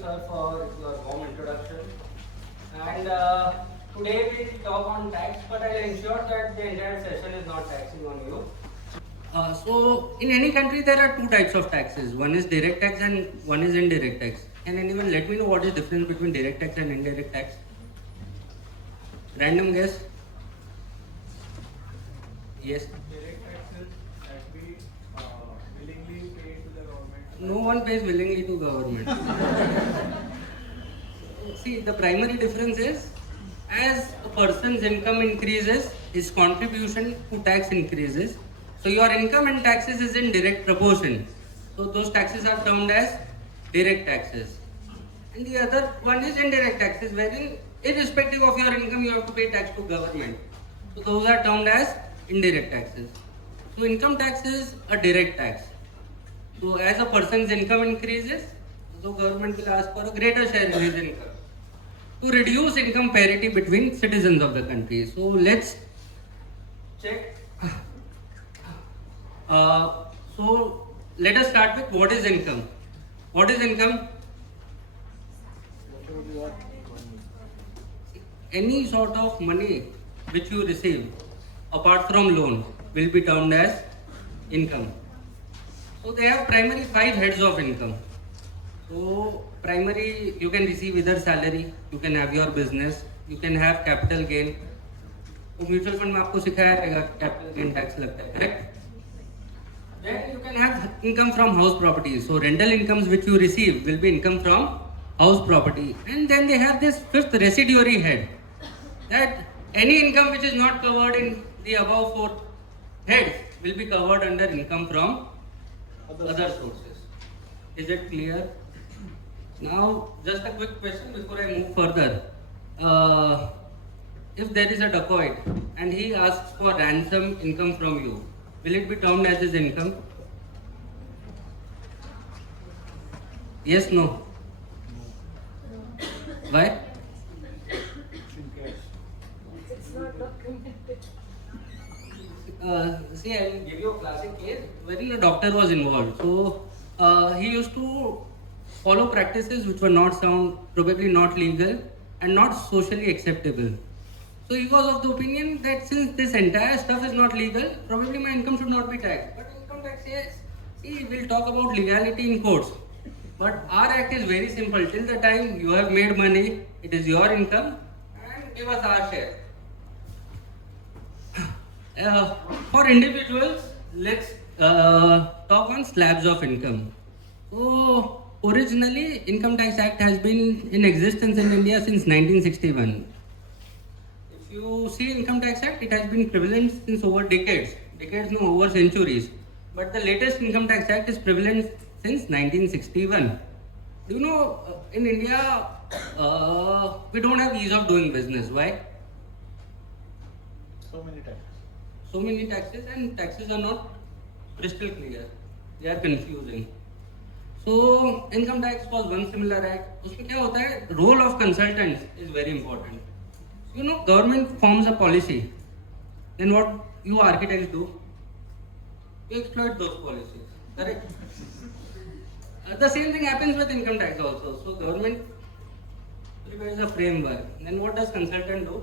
sir, for your warm introduction. And today we'll talk on tax, but I'll ensure that the entire session is not taxing on you. So, in any country, there are two types of taxes. One is direct tax and one is indirect tax. Can anyone let me know what is the difference between direct tax and indirect tax? Random guess? Yes. Direct taxes that we willingly pay to the government. No one pays willingly to government. See, the primary difference is, as a person's income increases, his contribution to tax increases. So your income and taxes is in direct proportion. So those taxes are termed as direct taxes. And the other one is indirect taxes, wherein irrespective of your income, you have to pay tax to government. So those are termed as indirect taxes. So income tax is a direct tax. So as a person's income increases, so government will ask for a greater share in his income to reduce income parity between citizens of the country. So let's check. So let us start with what is income. What is income? Any sort of money which you receive apart from loan will be termed as income. So they have primary 5 heads of income. So primary, you can receive either salary, you can have your business, you can have capital gain. तो mutual fund में आपको सिखाया रहेगा capital gain tax लगता है, correct? Then you can have income from house property. So rental incomes which you receive will be income from house property. And then they have this 5th residuary head, that any income which is not covered in the above 4 heads will be covered under income from other sources. Is it clear? Now, just a quick question before I move further. If there is a dacoit and he asks for ransom income from you, will it be termed as his income? Yes, no? Why? It's not documented. See, I will give you a classic case wherein a doctor was involved. So, he used to follow practices which were not sound, probably not legal, and not socially acceptable. So, he was of the opinion that since this entire stuff is not legal, probably my income should not be taxed. But income tax says, see, we'll talk about legality in courts. But our act is very simple. Till the time you have made money, it is your income, and give us our share. For individuals, let's talk on slabs of income. So, originally, Income Tax Act has been in existence in India since 1961. If you see Income Tax Act, it has been prevalent since over decades. Decades, no, over centuries. But the latest Income Tax Act is prevalent since 1961. You know, in India, we don't have ease of doing business. Why? So many taxes. So many taxes, and taxes are not crystal clear. They are confusing. So income tax was one similar act. उसमें क्या होता है? Role of consultants is very important. You know, government forms a policy. Then what you architects do? You exploit those policies. Correct? The same thing happens with income tax also. So government prepares a framework. Then what does consultant do?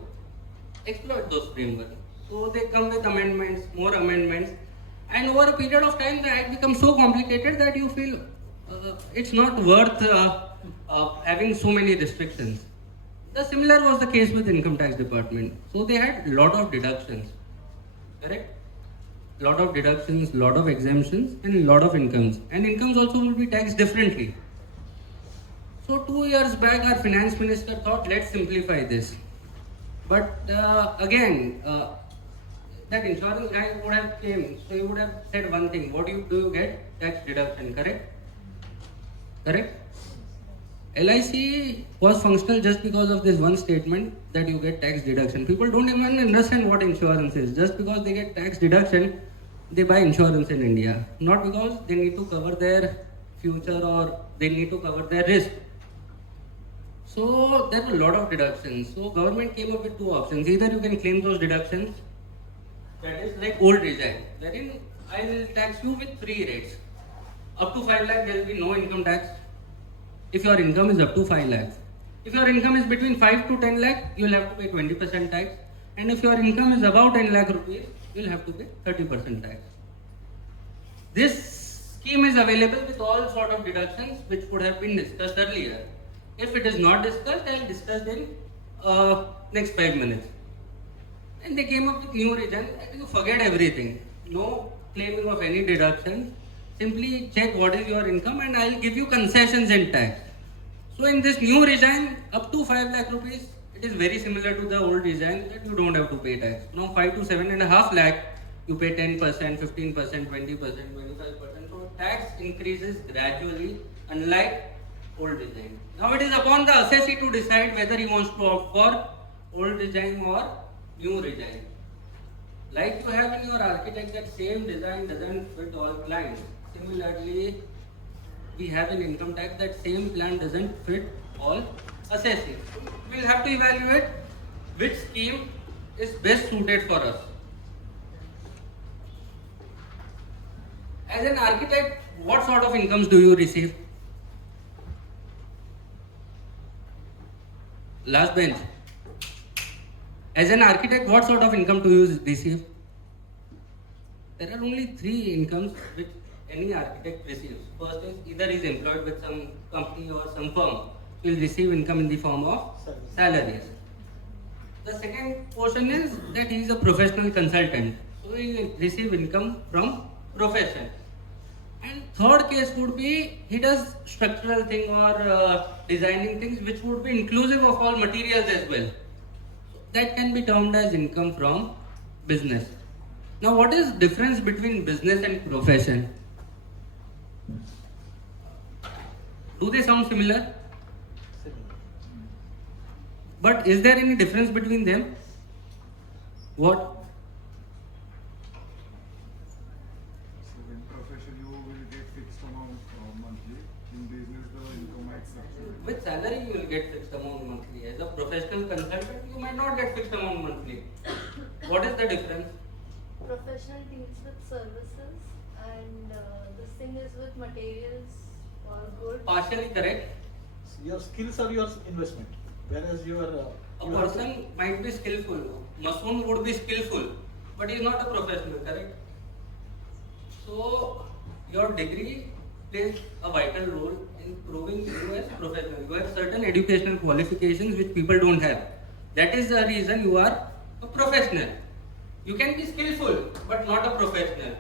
Exploit those frameworks. So they come with amendments, more amendments, and over a period of time the act becomes so complicated that you feel it's not worth having so many restrictions. The similar was the case with income tax department. So they had lot of deductions, correct? Lot of deductions, lot of exemptions, and lot of incomes. And incomes also will be taxed differently. So 2 years back, our finance minister thought, let's simplify this. But again, that insurance guy would have came, so he would have said one thing: what do you get? Tax deduction, correct? Correct? LIC was functional just because of this one statement that you get tax deduction. People don't even understand what insurance is. Just because they get tax deduction, they buy insurance in India. Not because they need to cover their future or they need to cover their risk. So there were a lot of deductions. So government came up with 2 options. Either you can claim those deductions, that is like old regime, wherein I will tax you with 3 rates. Up to 5 lakh there will be no income tax. if your income is up to 5 lakhs. If your income is between 5 to 10 lakh, you will have to pay 20% tax. And if your income is above 10 lakh rupees, you will have to pay 30% tax. This scheme is available with all sort of deductions which would have been discussed earlier. If it is not discussed, I will discuss in next 5 minutes. And they came up with new regime. You forget everything. No claiming of any deductions. Simply check what is your income and I will give you concessions in tax. So in this new regime, up to 5 lakh rupees, it is very similar to the old regime that you don't have to pay tax. Now 5 to 7.5 lakh, you pay 10%, 15%, 20%, 25%. So tax increases gradually, unlike old regime. Now it is upon the assessee to decide whether he wants to opt for old regime or new regime. Like you have in your architect, that same design doesn't fit all clients. Similarly, we have in income tax that same plan doesn't fit all assessees. We will have to evaluate which scheme is best suited for us. As an architect, what sort of incomes do you receive? Last bench. As an architect, what sort of income do you receive? There are only 3 incomes which any architect receives. First is either he is employed with some company or some firm. He will receive income in the form of salaries. The second portion is that he is a professional consultant. So he will receive income from profession. And third case would be he does structural thing or designing things which would be inclusive of all materials as well. That can be termed as income from business. Now what is difference between business and profession? Do they sound similar? But is there any difference between them? What? So in profession you will get fixed amount monthly. In business the income might fluctuate. With salary you will get fixed amount monthly. As a professional consultant you might not get fixed amount monthly. What is the difference? Professional deals with services and this thing is with materials or goods. Partially correct. Your skills are your investment, whereas your A person might be skillful. Masoon would be skillful, but he is not a professional, correct? So your degree plays a vital role in proving you as professional. You have certain educational qualifications which people don't have. That is the reason you are a professional. You can be skillful, but not a professional.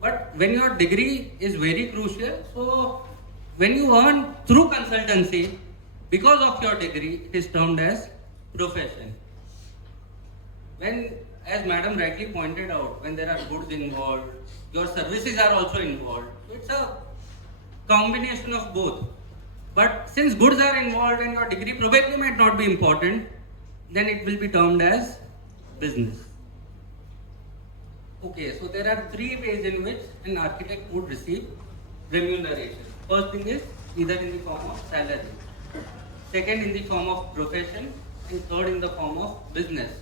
But when your degree is very crucial, so when you earn through consultancy, because of your degree, it is termed as profession. When, as madam rightly pointed out, when there are goods involved, your services are also involved. So it's a combination of both. But since goods are involved and your degree probably might not be important, then it will be termed as business. Okay, so there are 3 ways in which an architect would receive remuneration. First thing is either in the form of salary, second in the form of profession, and third in the form of business.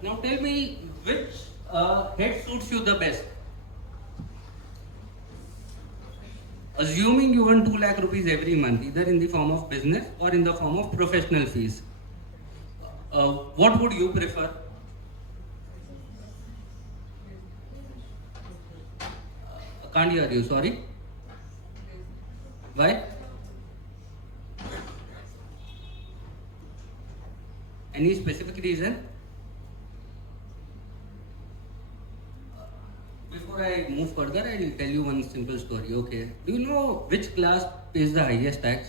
Now tell me which head suits you the best. Assuming you earn 2 lakh rupees every month, either in the form of business or in the form of professional fees, what would you prefer? Can't hear you, sorry. Why? Any specific reason? Before I move further, I will tell you one simple story, okay? Do you know which class pays the highest tax?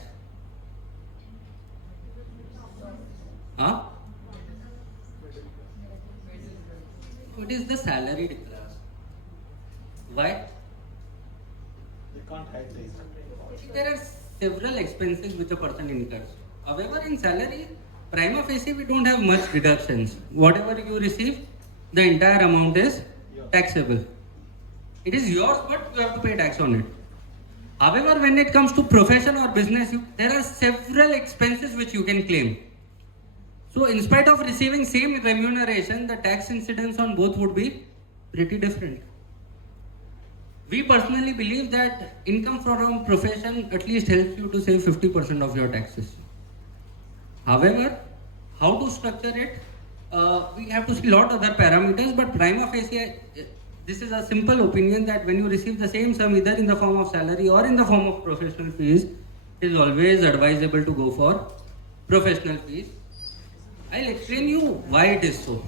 Huh? It is the salaried class. Why? they can't hide this. There are several expenses which a person incurs. However, in salary, prima facie, we don't have much deductions. Whatever you receive, the entire amount is taxable. It is yours, but you have to pay tax on it. However, when it comes to profession or business, there are several expenses which you can claim. So, in spite of receiving same remuneration, the tax incidence on both would be pretty different. we personally believe that income from profession at least helps you to save 50% of your taxes. However, how to structure it, we have to see lot other parameters, but prima facie, this is a simple opinion that when you receive the same sum either in the form of salary or in the form of professional fees, it is always advisable to go for professional fees. I'll explain you why it is so.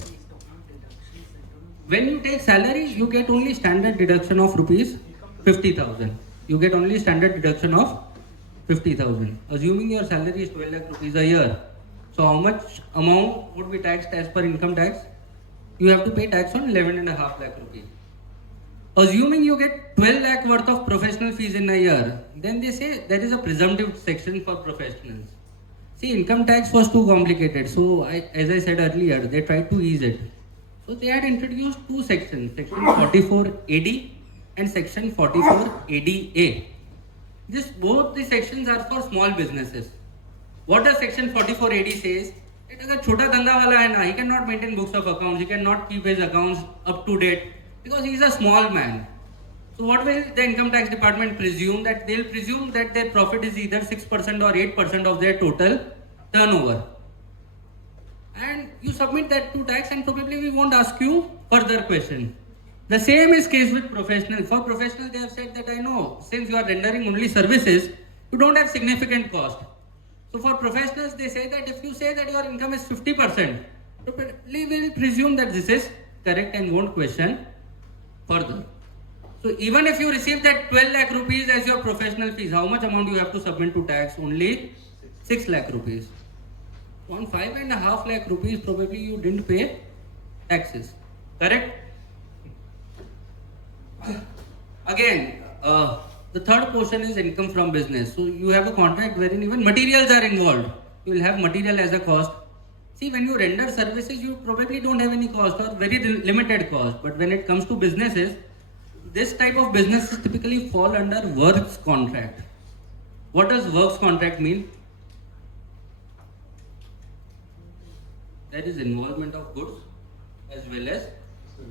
When you take salary, you get only standard deduction of rupees 50,000. You get only standard deduction of 50,000. Assuming your salary is 12 lakh rupees a year, so how much amount would be taxed as per income tax? You have to pay tax on 11.5 lakh rupees. Assuming you get 12 lakh worth of professional fees in a year, then they say there is a presumptive section for professionals. See, income tax was too complicated, so as I said earlier, they tried to ease it. So they had introduced two sections, section 44AD and section 44ADA. Both the sections are for small businesses. What does section 44AD says? That अगर छोटा धंधा वाला है ना, he cannot maintain books of accounts, he cannot keep his accounts up to date because he is a small man. So what will the income tax department presume? That they'll presume that their profit is either 6% or 8% of their total turnover. And you submit that to tax and probably we won't ask you further question. The same is case with professional. For professional they have said that I know since you are rendering only services, you don't have significant cost. So for professionals they say that if you say that your income is 50%, probably will presume that this is correct and won't question further. So even if you receive that 12 lakh rupees as your professional fees, how much amount you have to submit to tax? Only 6 lakh rupees. On 5.5 lakh rupees, probably you didn't pay taxes. Correct? Again, the third portion is income from business. So you have a contract wherein even materials are involved. You will have material as a cost. See, when you render services, you probably don't have any cost or very limited cost. But when it comes to businesses, this type of businesses typically fall under works contract. What does works contract mean? There is involvement of goods as well as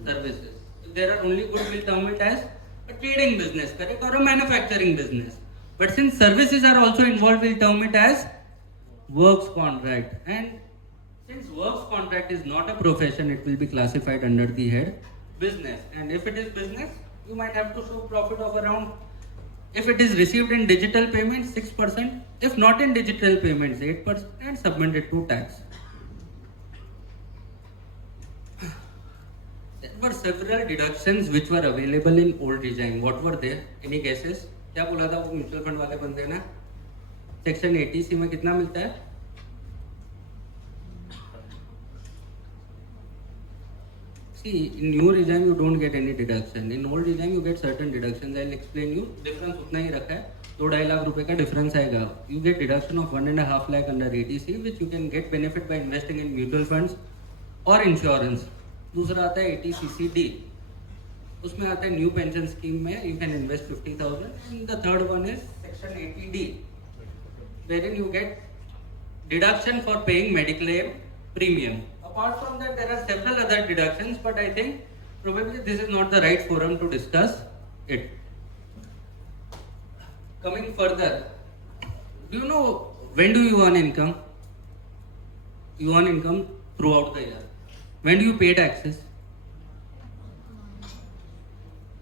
services. If there are only goods, we'll term it as a trading business, correct, or a manufacturing business. But since services are also involved, we'll term it as works contract. And since works contract is not a profession, it will be classified under the head business. And if it is business, you might have to show profit of around, if it is received in digital payments, 6%, if not in digital payments, 8%, and submit it to tax. There were several deductions which were available in old regime. What were there? Any guesses? क्या बोला था वो mutual fund वाले बंदे ने? Section 80C में कितना मिलता है? See, in new regime you don't get any deduction. In old regime you get certain deductions. I'll explain you. Difference उतना ही रखा है. 2-2.5 लाख रुपए का difference आएगा. You get deduction of 1.5 lakh under 80C, which you can get benefit by investing in mutual funds or insurance. दूसरा आता है 80CCD. उसमें आता है न्यू पेंशन स्कीम में you can invest 50,000. And the third one is section 80D, wherein you get deduction for paying medical premium. Apart from that, there are several other deductions, but I think probably this is not the right forum to discuss it. Coming further, do you know when do you earn income? You earn income throughout the year. When do you pay taxes?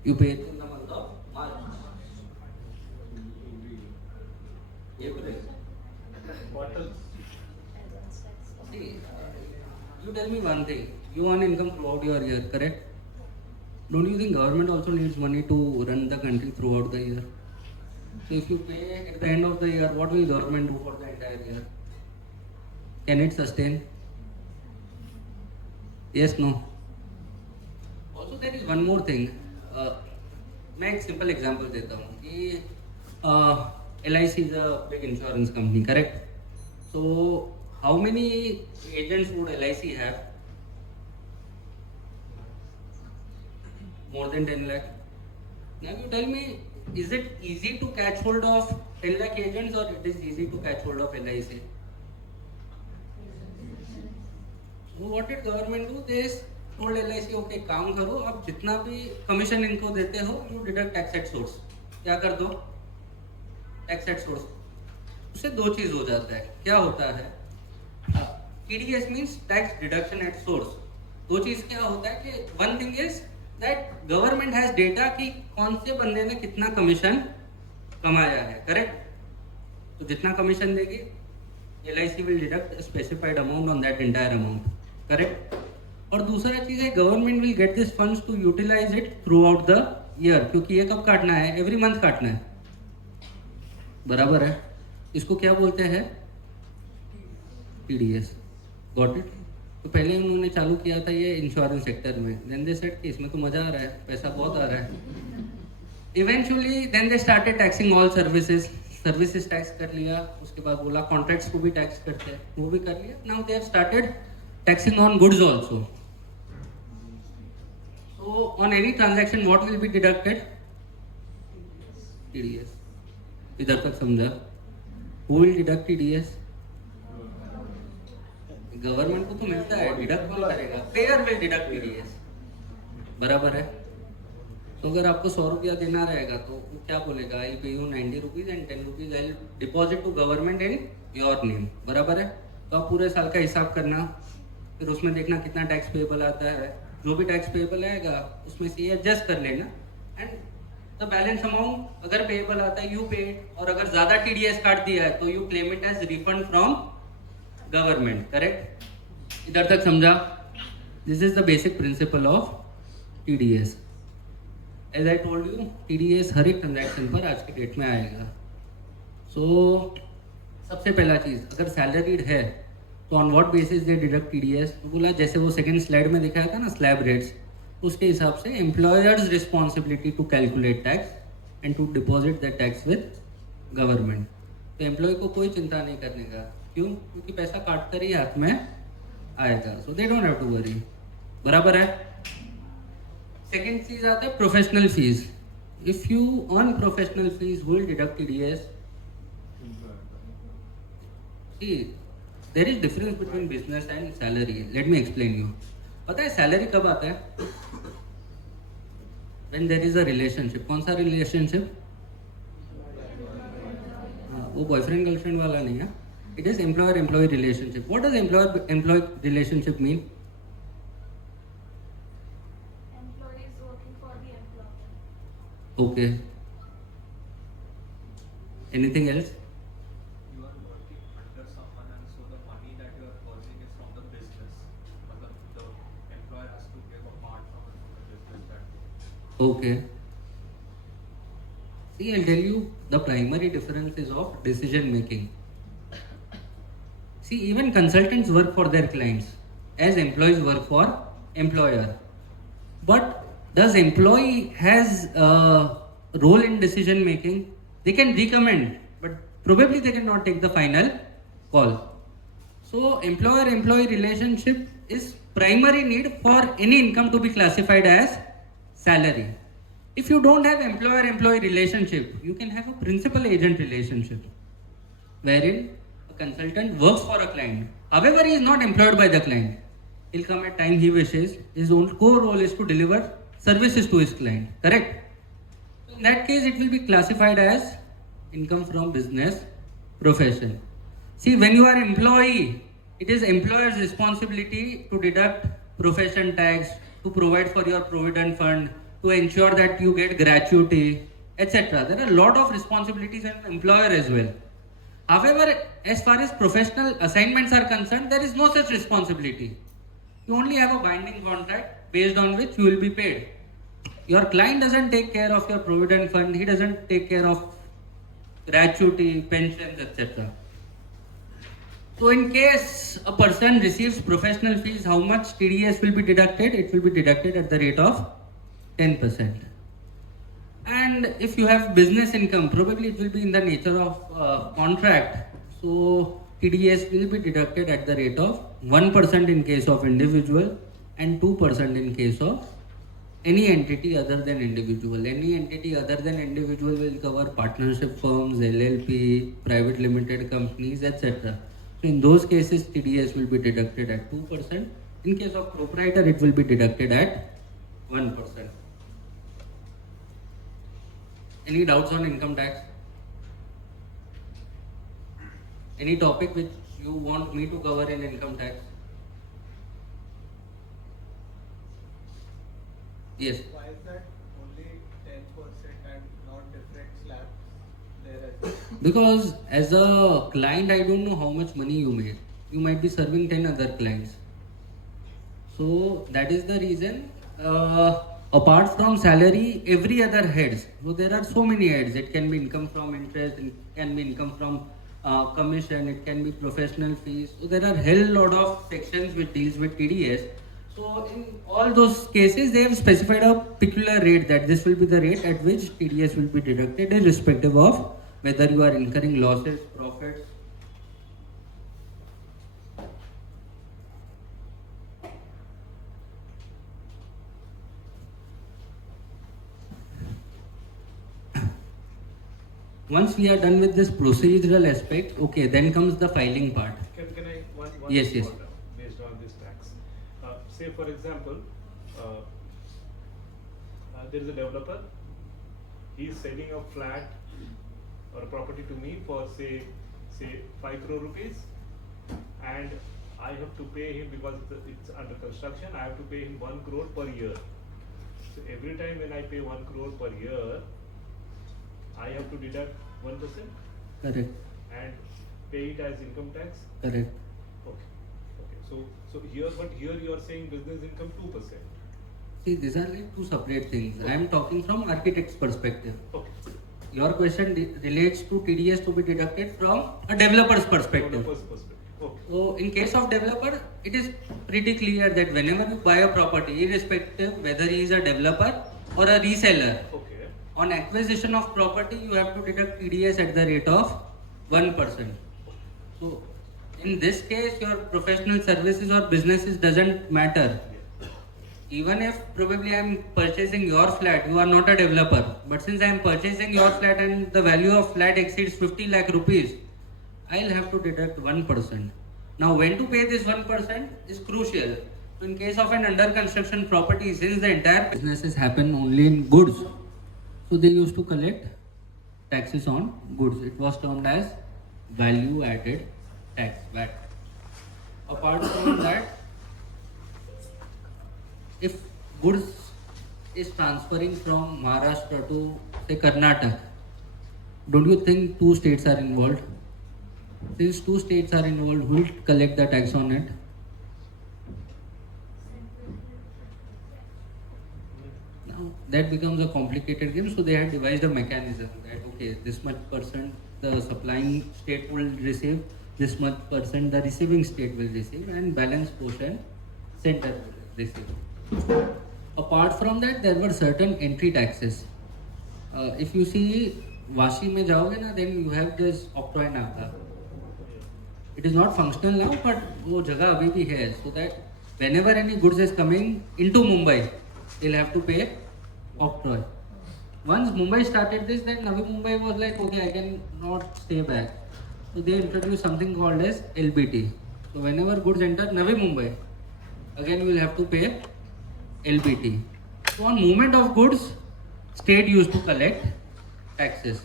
You pay it in the month of March. April. What else? See, you tell me one thing. You earn income throughout your year, correct? Don't you think government also needs money to run the country throughout the year? So if you pay at the end of the year, what will government do for the entire year? Can it sustain? Yes, no. Also there is one more thing. मैं एक simple example देता हूँ कि LIC is a big insurance company, correct? So how many agents would LIC have? More than 10 lakh. Now you tell me, is it easy to catch hold of 10 lakh agents or it is easy to catch hold of LIC? So what did government do? They told LIC okay काम करो, अब जितना भी commission इनको देते हो you deduct tax at source. क्या कर दो? Tax at source. उससे दो चीज हो जाता है। क्या होता है? TDS means tax deduction at source. दो चीज क्या होता है कि one thing is that government has data कि कौन से बंदे ने कितना कमीशन कमाया है, करेक्ट? तो जितना कमीशन देगी LIC will deduct specified amount on that entire amount, correct? और दूसरा चीज है government will get this funds to utilise it throughout the year, क्योंकि ये कब काटना है? एवरी मंथ काटना है, बराबर है? इसको क्या बोलते हैं? TDS। Got it? तो पहले उन्होंने चालू किया था ये इंश्योरेंस सेक्टर में, देन दे सेड कि इसमें तो मजा आ रहा है, पैसा बहुत आ रहा है। Eventually then they started taxing all services. Services tax कर लिया, उसके बाद बोला कॉन्ट्रैक्ट्स को भी टैक्स करते हैं, वो भी कर लिया। Now they have started taxing on goods also. So on any transaction what will be deducted? TDS। इधर तक समझा? Who will deduct TDS? Government को तो मिलता है, डिडक्ट कौन करेगा? पेयर विल डिडक्ट TDS, बराबर है? तो अगर आपको 100 रुपया देना रहेगा तो वो क्या बोलेगा? I pay you 90 rupees and 10 rupees I deposit to government in your name, बराबर है? तो आप पूरे साल का हिसाब करना, फिर उसमें देखना कितना टैक्स पेएबल आता है, जो भी टैक्स पेएबल आएगा उसमें से ये एडजस्ट कर लेना एंड द बैलेंस अमाउंट अगर पेएबल आता है यू पे, और अगर ज्यादा TDS काट दिया है तो you claim it as refund from government, correct? इधर तक समझा? This is the basic principle of TDS। As I told you TDS हर एक ट्रांजैक्शन पर आज के डेट में आएगा। सो सबसे पहला चीज, अगर सैलरीड है तो on what basis they deduct TDS? तो बोला जैसे वो सेकंड स्लाइड में दिखाया था ना स्लैब रेट्स, उसके हिसाब से employer's responsibility to calculate tax and to deposit that tax with government. तो एम्प्लॉय को कोई चिंता नहीं करने का, क्यों? क्योंकि पैसा काट कर ही हाथ में आएगा, so they don't have to worry, बराबर है? सेकेंड चीज आता है professional fees. If you earn professional fees will deduct TDS। See, there is difference between business and salary. Let me explain you. पता है सैलरी कब आता है? When there is a relationship. कौन सा relationship? वो बॉयफ्रेंड गर्लफ्रेंड वाला नहीं है। It is employer-employee relationship. What does employer-employee relationship mean? Employee is working for the employer. Okay. Anything else? You are working under someone, and so the money that you are earning is from the business. But the employer has to give a part from the business that. Okay. See, I'll tell you the primary differences of decision making. See, even consultants work for their clients as employees work for employer. But does employee has a role in decision making? They can recommend, but probably they cannot take the final call. So employer-employee relationship is primary need for any income to be classified as salary. If you don't have employer-employee relationship, you can have a principal-agent relationship, wherein a consultant works for a client. However, he is not employed by the client. He'll come at time he wishes. His own core role is to deliver services to his client. Correct? So in that case, it will be classified as income from business profession. See, when you are employee, it is employer's responsibility to deduct profession tax, to provide for your provident fund, to ensure that you get gratuity, etc. There are a lot of responsibilities as an employer as well. However, as far as professional assignments are concerned, there is no such responsibility. You only have a binding contract based on which you will be paid. Your client doesn't take care of your provident fund, he doesn't take care of gratuity, pensions, etc. So in case a person receives professional fees, how much TDS will be deducted? It will be deducted at the rate of 10%. And if you have business income, probably it will be in the nature of contract. So TDS will be deducted at the rate of 1% in case of individual and 2% in case of any entity other than individual. Any entity other than individual will cover partnership firms, LLP, private limited companies, etc. So in those cases, TDS will be deducted at 2%. In case of proprietor, it will be deducted at 1%. Any doubts on income tax? Any topic which you want me to cover in income tax? Yes. Why is that only 10% and not different slabs there as well? Because as a client, I don't know how much money you make. You might be serving 10 other clients. So that is the reason. Apart from salary, every other heads. So there are so many heads. It can be income from interest, it can be income from commission, it can be professional fees. So there are hell lot of sections which deals with TDS. So in all those cases, they have specified a peculiar rate, that this will be the rate at which TDS will be deducted, irrespective of whether you are incurring losses, profits. Once we are done with this procedural aspect, okay, then comes the filing part. Can I one Yes, yes. thought, based on this tax? Say for example, there is a developer. He is selling a flat or a property to me for say 5 crore rupees, and I have to pay him because it's under construction. I have to pay him 1 crore per year. So every time when I pay 1 crore per year, I have to deduct 1% Correct, and pay it as income tax. correct. Okay. So here you are saying business income 2%. See, these are like two separate things. I am talking from architect's perspective. Okay. Your question relates to TDS to be deducted from a developer's perspective. Developer's perspective. Okay. So in case of developer, it is pretty clear that whenever you buy a property, irrespective whether he is a developer or a reseller, Okay. on acquisition of property, you have to deduct TDS at the rate of 1%. So in this case, your professional services or businesses doesn't matter. Even if probably I am purchasing your flat, you are not a developer. But since I am purchasing your flat and the value of flat exceeds 50 lakh rupees, I'll have to deduct 1%. Now when to pay this 1% is crucial. So in case of an under construction property, since the entire businesses happen only in goods, so they used to collect taxes on goods. It was termed as value added tax, VAT. Apart from that, if goods is transferring from Maharashtra to say Karnataka, don't you think two states are involved? Since two states are involved, who will collect the tax on it? Now that becomes a complicated game, so they had devised a mechanism that okay, this much percent the supplying state will receive, this much percent the receiving state will receive, and balance portion center will receive. Apart from that, there were certain entry taxes. If you see Vashi में जाओगे ना, then you have this Octroi Naka. It is not functional now, but वो जगह अभी भी है, so that whenever any goods is coming into Mumbai, they'll have to pay Octroi. Once Mumbai started this, then Navi Mumbai was like, okay, I can not stay back. So they introduced something called as LBT. So whenever goods enter Navi Mumbai, again you will have to pay LBT. So on movement of goods, state used to collect taxes.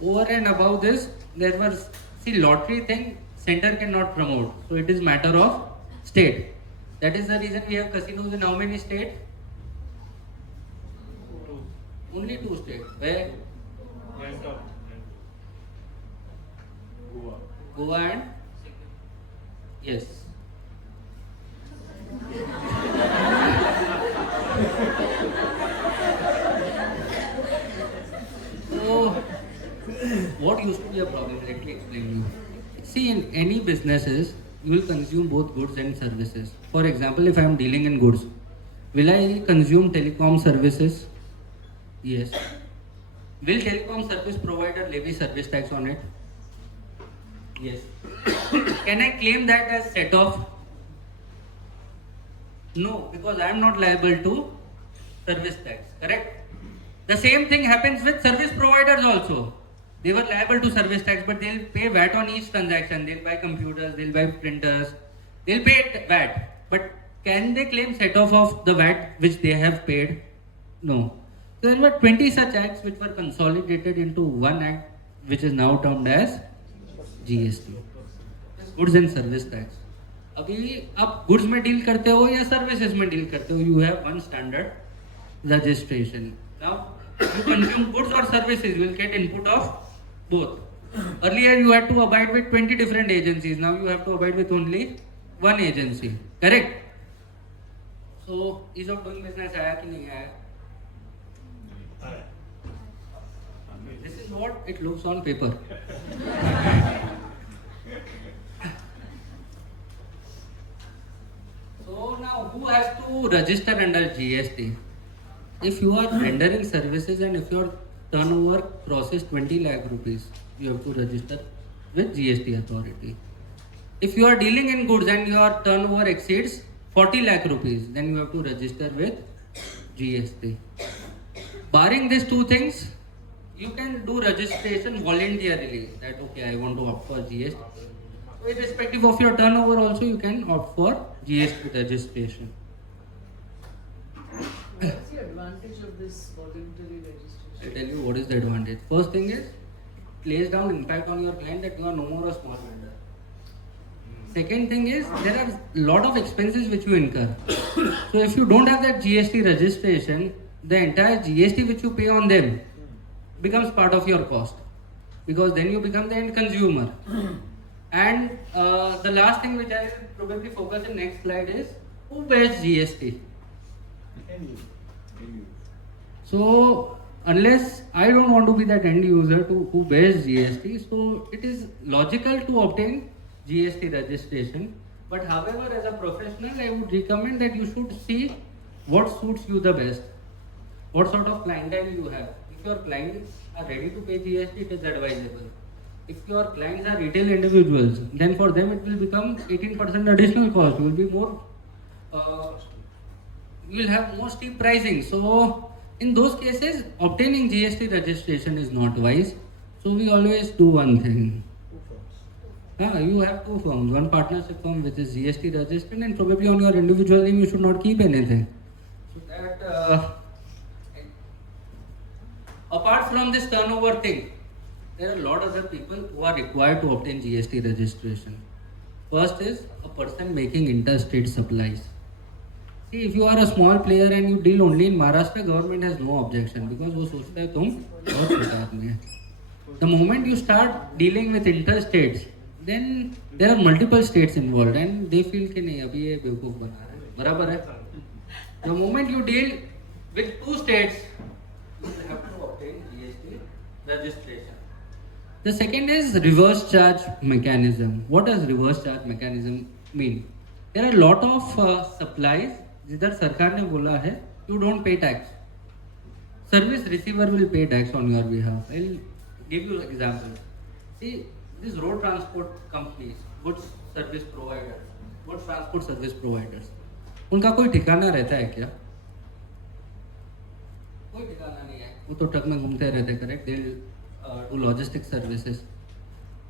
Over and above this, there was, see, lottery thing, center cannot promote. So it is matter of state. That is the reason we have casinos in how many states? Only 2 states. Where? Bangkok. Goa and? Yes. So, what used to be a problem? Let me explain you. See, in any businesses, you will consume both goods and services. For example, if I am dealing in goods, will I consume telecom services? Yes. Will telecom service provider levy service tax on it? Yes. Can I claim that as set off? No, because I am not liable to service tax, correct? The same thing happens with service providers also. They were liable to service tax, but they'll pay VAT on each transaction. They'll buy computers, they'll buy printers, they'll pay VAT. But Can they claim set off of the VAT which they have paid? No. So there were 20 such acts which were consolidated into one act which is now termed as GST. Goods and Service Tax. अभी आप goods में deal करते हो या services में deal करते हो, you have one standard registration. Now you consume goods और services, you will get input of both. Earlier you had to abide with 20 different agencies, now you have to abide with only one agency, correct? So ease of doing business आया कि नहीं आया? This is what it looks on paper. So now who has to register under GST? If you are rendering services and if your turnover crosses 20 lakh rupees, you have to register with GST authority. If you are dealing in goods and your turnover exceeds 40 lakh rupees, then you have to register with GST. Barring these two things, you can do registration voluntarily, that okay, I want to opt for GST. So irrespective of your turnover also, you can opt for GST registration. What's the advantage of this voluntary registration? I'll tell you what is the advantage. First thing is, plays down impact on your client that you are no more a small vendor. Second thing is, there are a lot of expenses which you incur. So if you don't have that GST registration, the entire GST which you pay on them becomes part of your cost, because then you become the end consumer. And the last thing which I will probably focus in next slide is, who bears GST? So unless I don't want to be that end user who bears GST, so it is logical to obtain GST registration. But however, as a professional, I would recommend that you should see what suits you the best, what sort of clientele you have. If your clients are ready to pay GST, it is advisable. If your clients are retail individuals, then for them it will become 18% additional cost. You will be more, you will have more steep pricing. So in those cases, obtaining GST registration is not wise. So we always do one thing. You have two firms, one partnership firm which is GST registered, and probably on your individual name you should not keep anything. So that apart from this turnover thing, there are a lot of other people who are required to obtain GST registration. First is a person making interstate supplies. See, if you are a small player and you deal only in Maharashtra, government has no objection, because वो सोचता है तुम बहुत छोटा आदमी है. The moment you start dealing with interstates, then there are multiple states involved and they feel कि नहीं अभी ये बेवकूफ बना रहा है, बराबर है. The moment you deal with two states, you have to obtain GST registration. The second is reverse charge mechanism. What does reverse charge mechanism mean? There are a lot of supplies जिधर सरकार ने बोला है you don't pay tax. Service receiver will pay tax on your behalf. I'll give you an example. See, these road transport companies, goods service providers, goods transport service providers, उनका कोई ठिकाना रहता है क्या? कोई ठिकाना नहीं है. वो तो ट्रक में घूमते रहते, correct? They'll do logistic services.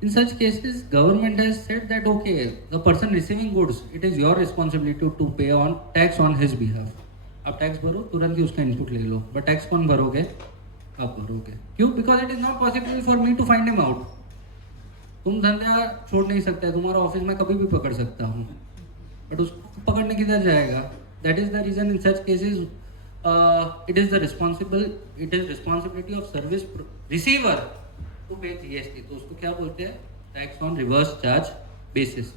In such cases, government has said that okay, the person receiving goods, it is your responsibility to pay on tax on his behalf. आप टैक्स भरो, तुरंत ही उसका इनपुट ले लो. But tax कौन भरोगे? आप भरोगे. क्यों? Because it is not possible for me to find him out. तुम धंधा छोड़ नहीं सकते, तुम्हारा ऑफिस में कभी भी पकड़ सकता हूँ, बट उसको पकड़ने किधर जाएगा? That is the reason in such cases it is responsibility of service receiver to pay GST. तो उसको क्या बोलते हैं? Tax on reverse charge basis.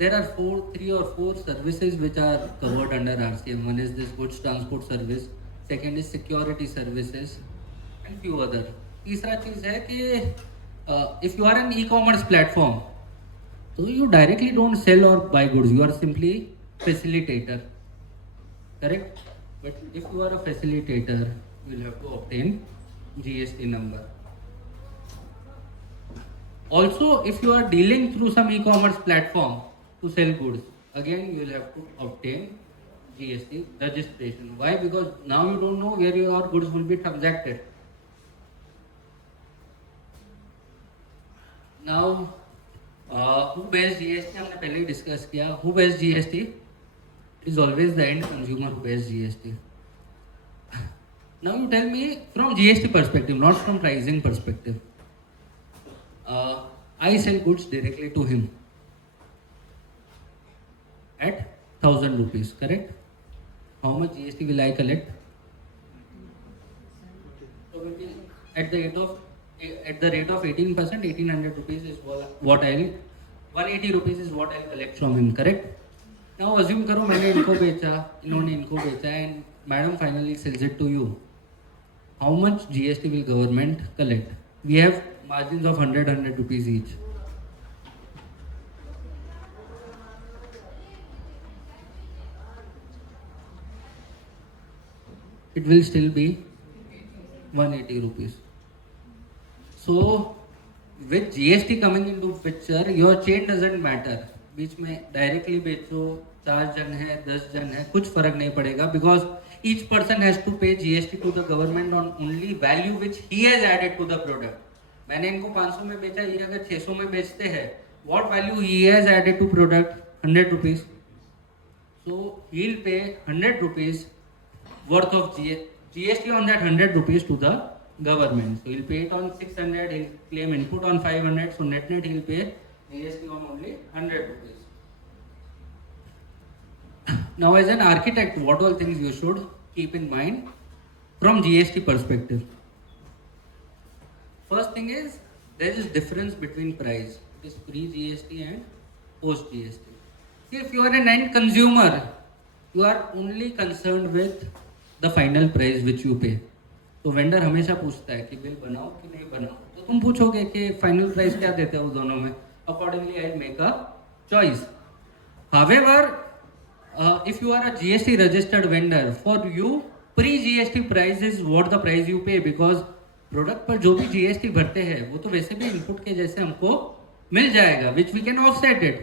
There are 3 or 4 services which are covered under RCM. One is this goods transport service, second is security services, and few other. तीसरा चीज है कि if you are an e-commerce platform, so you directly don't sell or buy goods. You are simply facilitator. Correct? But if you are a facilitator, you will have to obtain GST number. Also, if you are dealing through some e-commerce platform to sell goods, again you will have to obtain GST registration. Why? Because now you don't know where your goods will be transacted. Now, who based GST हमने पहले ही discuss किया. Who based GST is always the end consumer who based GST. Now you tell me from GST perspective, not from pricing perspective. I sell goods directly to him at 1,000 rupees, correct? How much GST will I collect? Probably at the rate of 18%, 1,800 rupees is what I'll 180 rupees is what I'll collect from him, correct? Now assume करो मैंने इनको बेचा, इन्होंने इनको बेचा, and madam finally sells it to you. How much GST will government collect? We have margins of 100 rupees each. It will still be 180 rupees. So with GST coming into picture, your chain doesn't matter. बीच में directly बेचो, 4 जन है, 10 जन है, कुछ फर्क नहीं पड़ेगा, because each person has to pay GST to the government on only value which he has added to the product. मैंने इनको 500 में बेचा, ये अगर 600 में बेचते हैं, what value he has added to product? 100 rupees. So he'll pay 100 rupees worth of GST on that 100 rupees to the government. So he'll pay it on 600, he'll claim input on 500, so net he'll pay GST on only 100 rupees. Now as an architect, what all things you should keep in mind from GST perspective? First thing is, there is difference between price. It is pre-GST and post-GST. If you are an end consumer, you are only concerned with the final price which you pay. तो vendor हमेशा पूछता है कि bill बनाओ कि नहीं बनाओ, तो तुम पूछोगे कि फाइनल प्राइस क्या देते हो दोनों में. Accordingly, I'll make a choice. However, if you are a GST registered vendor, for you pre-GST price is what the price you pay, because product पर जो भी GST भरते हैं वो तो वैसे भी इनपुट के जैसे हमको मिल जाएगा, which we can offset it.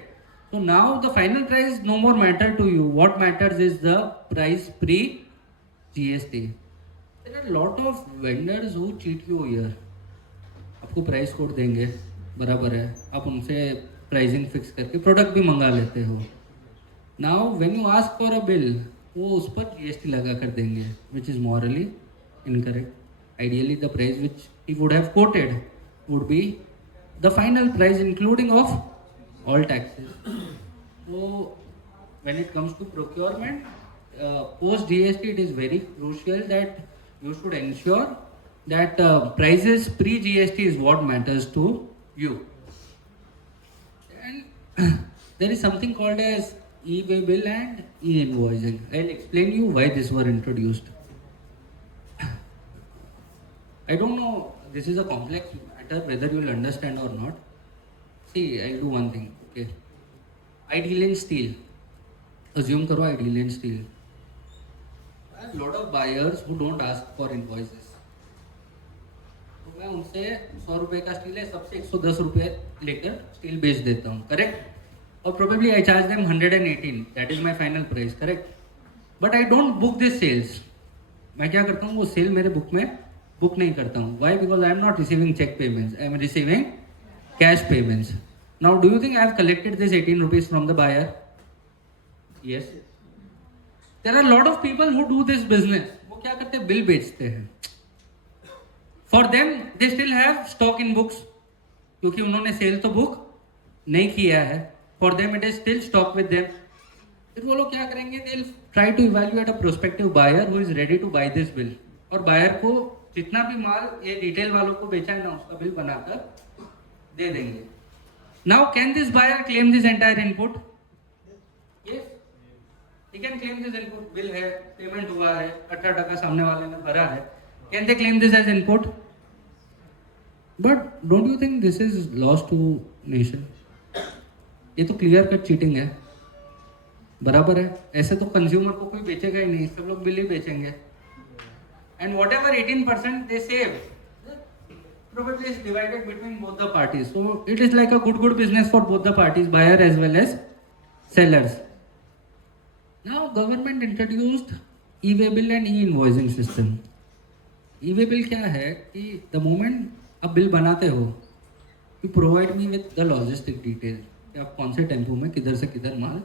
So now the final price no more matter to you. What matters is the price pre-GST. There are a lot of vendors who cheat you here. आपको price code देंगे, बराबर है, आप उनसे pricing fix करके product भी मंगा लेते हो. Now when you ask for a bill, वो उस पर GST लगा कर देंगे, which is morally incorrect. Ideally, the price which he would have quoted would be the final price including of all taxes. So when it comes to procurement, post GST, it is very crucial that you should ensure that prices pre GST is what matters to you. And there is something called as e-way bill and e-invoicing. I'll explain you why these were introduced. I don't know, this is a complex matter whether you will understand or not. See, I'll do one thing, okay. I deal in steel. Assume karo I deal in steel. I have a lot of buyers who don't ask for invoices. तो मैं उनसे 100 रुपए का steel है, सबसे 110 रुपए लेकर steel बेच देता हूँ, करेक्ट? और probably I charge them 118. That is my final price, correct? But I don't book this sales. मैं क्या करता हूँ, वो सेल मेरे बुक में बुक नहीं करता हूँ. Why? Because I am not receiving check payments. I am receiving cash payments. Now, do you think I have collected this 18 rupees from the buyer? Yes. There are a lot of people who do this business. वो क्या करते हैं, bill बेचते हैं. For them, they still have stock in books, क्योंकि उन्होंने cell तो book नहीं किया है. For them, it is still stock with them. फिर वो लोग क्या करेंगे, they'll try to evaluate a prospective buyer who is ready to buy this bill. और बायर को जितना भी माल ये रिटेल वालों को बेचा है ना, उसका बिल बनाकर दे देंगे. Now can this buyer claim this entire input? Yes, he can claim this input. Bill है, पेमेंट हुआ है, 18% सामने वाले ने भरा है. Can they claim this as input? But don't you think this is loss to nation? ये तो क्लियर कट चीटिंग है, बराबर है. ऐसे तो कंज्यूमर को कोई बेचेगा ही नहीं, सब लोग बिल ही बेचेंगे. And whatever 18% they save, probably is divided between both the parties. So it is like a good business for both the parties, buyer as well as sellers. Now government introduced e-way bill and e-invoicing system. E-way bill क्या है कि the moment आप bill बनाते हो, you provide me with the logistic detail कि आप कौन से टेम्पो में किधर से किधर माल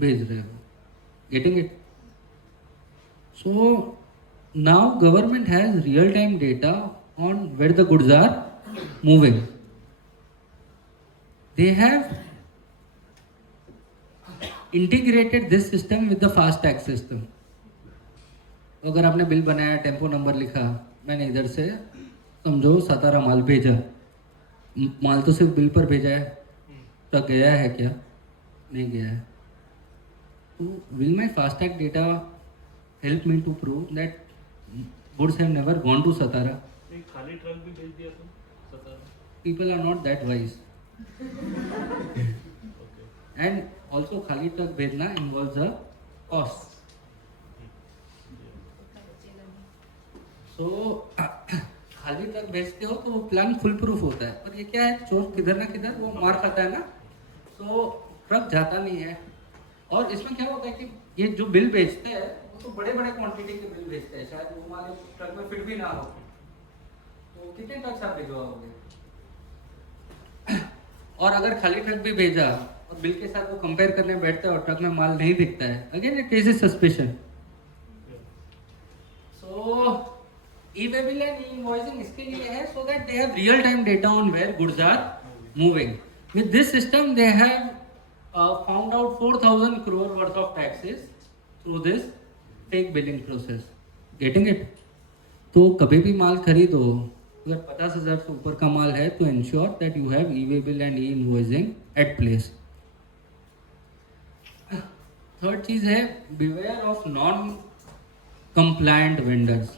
भेज रहे हो. Getting it? So now government has real time data on where the goods are moving. They have integrated this system with the fast tag system. अगर आपने बिल बनाया, टेम्पो नंबर लिखा, मैंने इधर से समझो सातारा माल भेजा, माल तो सिर्फ बिल पर भेजा है, तो गया है क्या? नहीं गया है. तो will my fast tag data help me to prove that goods have never gone to Satara? एक खाली ट्रक भी भेज दिया तुम सतारा. People are not that wise. Okay. And also खाली ट्रक भेजना involves a cost. So खाली ट्रक भेजते हो तो वो प्लान फुल प्रूफ होता है, पर ये क्या है, चोर किधर ना किधर वो मार खाता है ना, तो ट्रक जाता नहीं है. और इसमें क्या होता है कि ये जो बिल भेजते हैं वो तो बड़े बड़े क्वांटिटी के बिल भेजते हैं, शायद वो हमारे ट्रक में फिट भी ना हो, तो कितने ट्रक आप भिजवाओगे? और अगर खाली ट्रक भी भेजा और बिल के साथ वो कंपेयर करने बैठता है और ट्रक में माल नहीं दिखता है, again it is suspicion. So e-way bill and e-invoicing इसके लिए है, so that they have real time data on where goods are moving. With this system they have found out 4,000 crore worth of taxes through this fake billing process. Getting it? तो कभी भी माल खरीदो, अगर 50,000 से ऊपर का माल है तो ensure that you have e-way bill and e-invoicing at place. Third चीज है beware of non compliant vendors.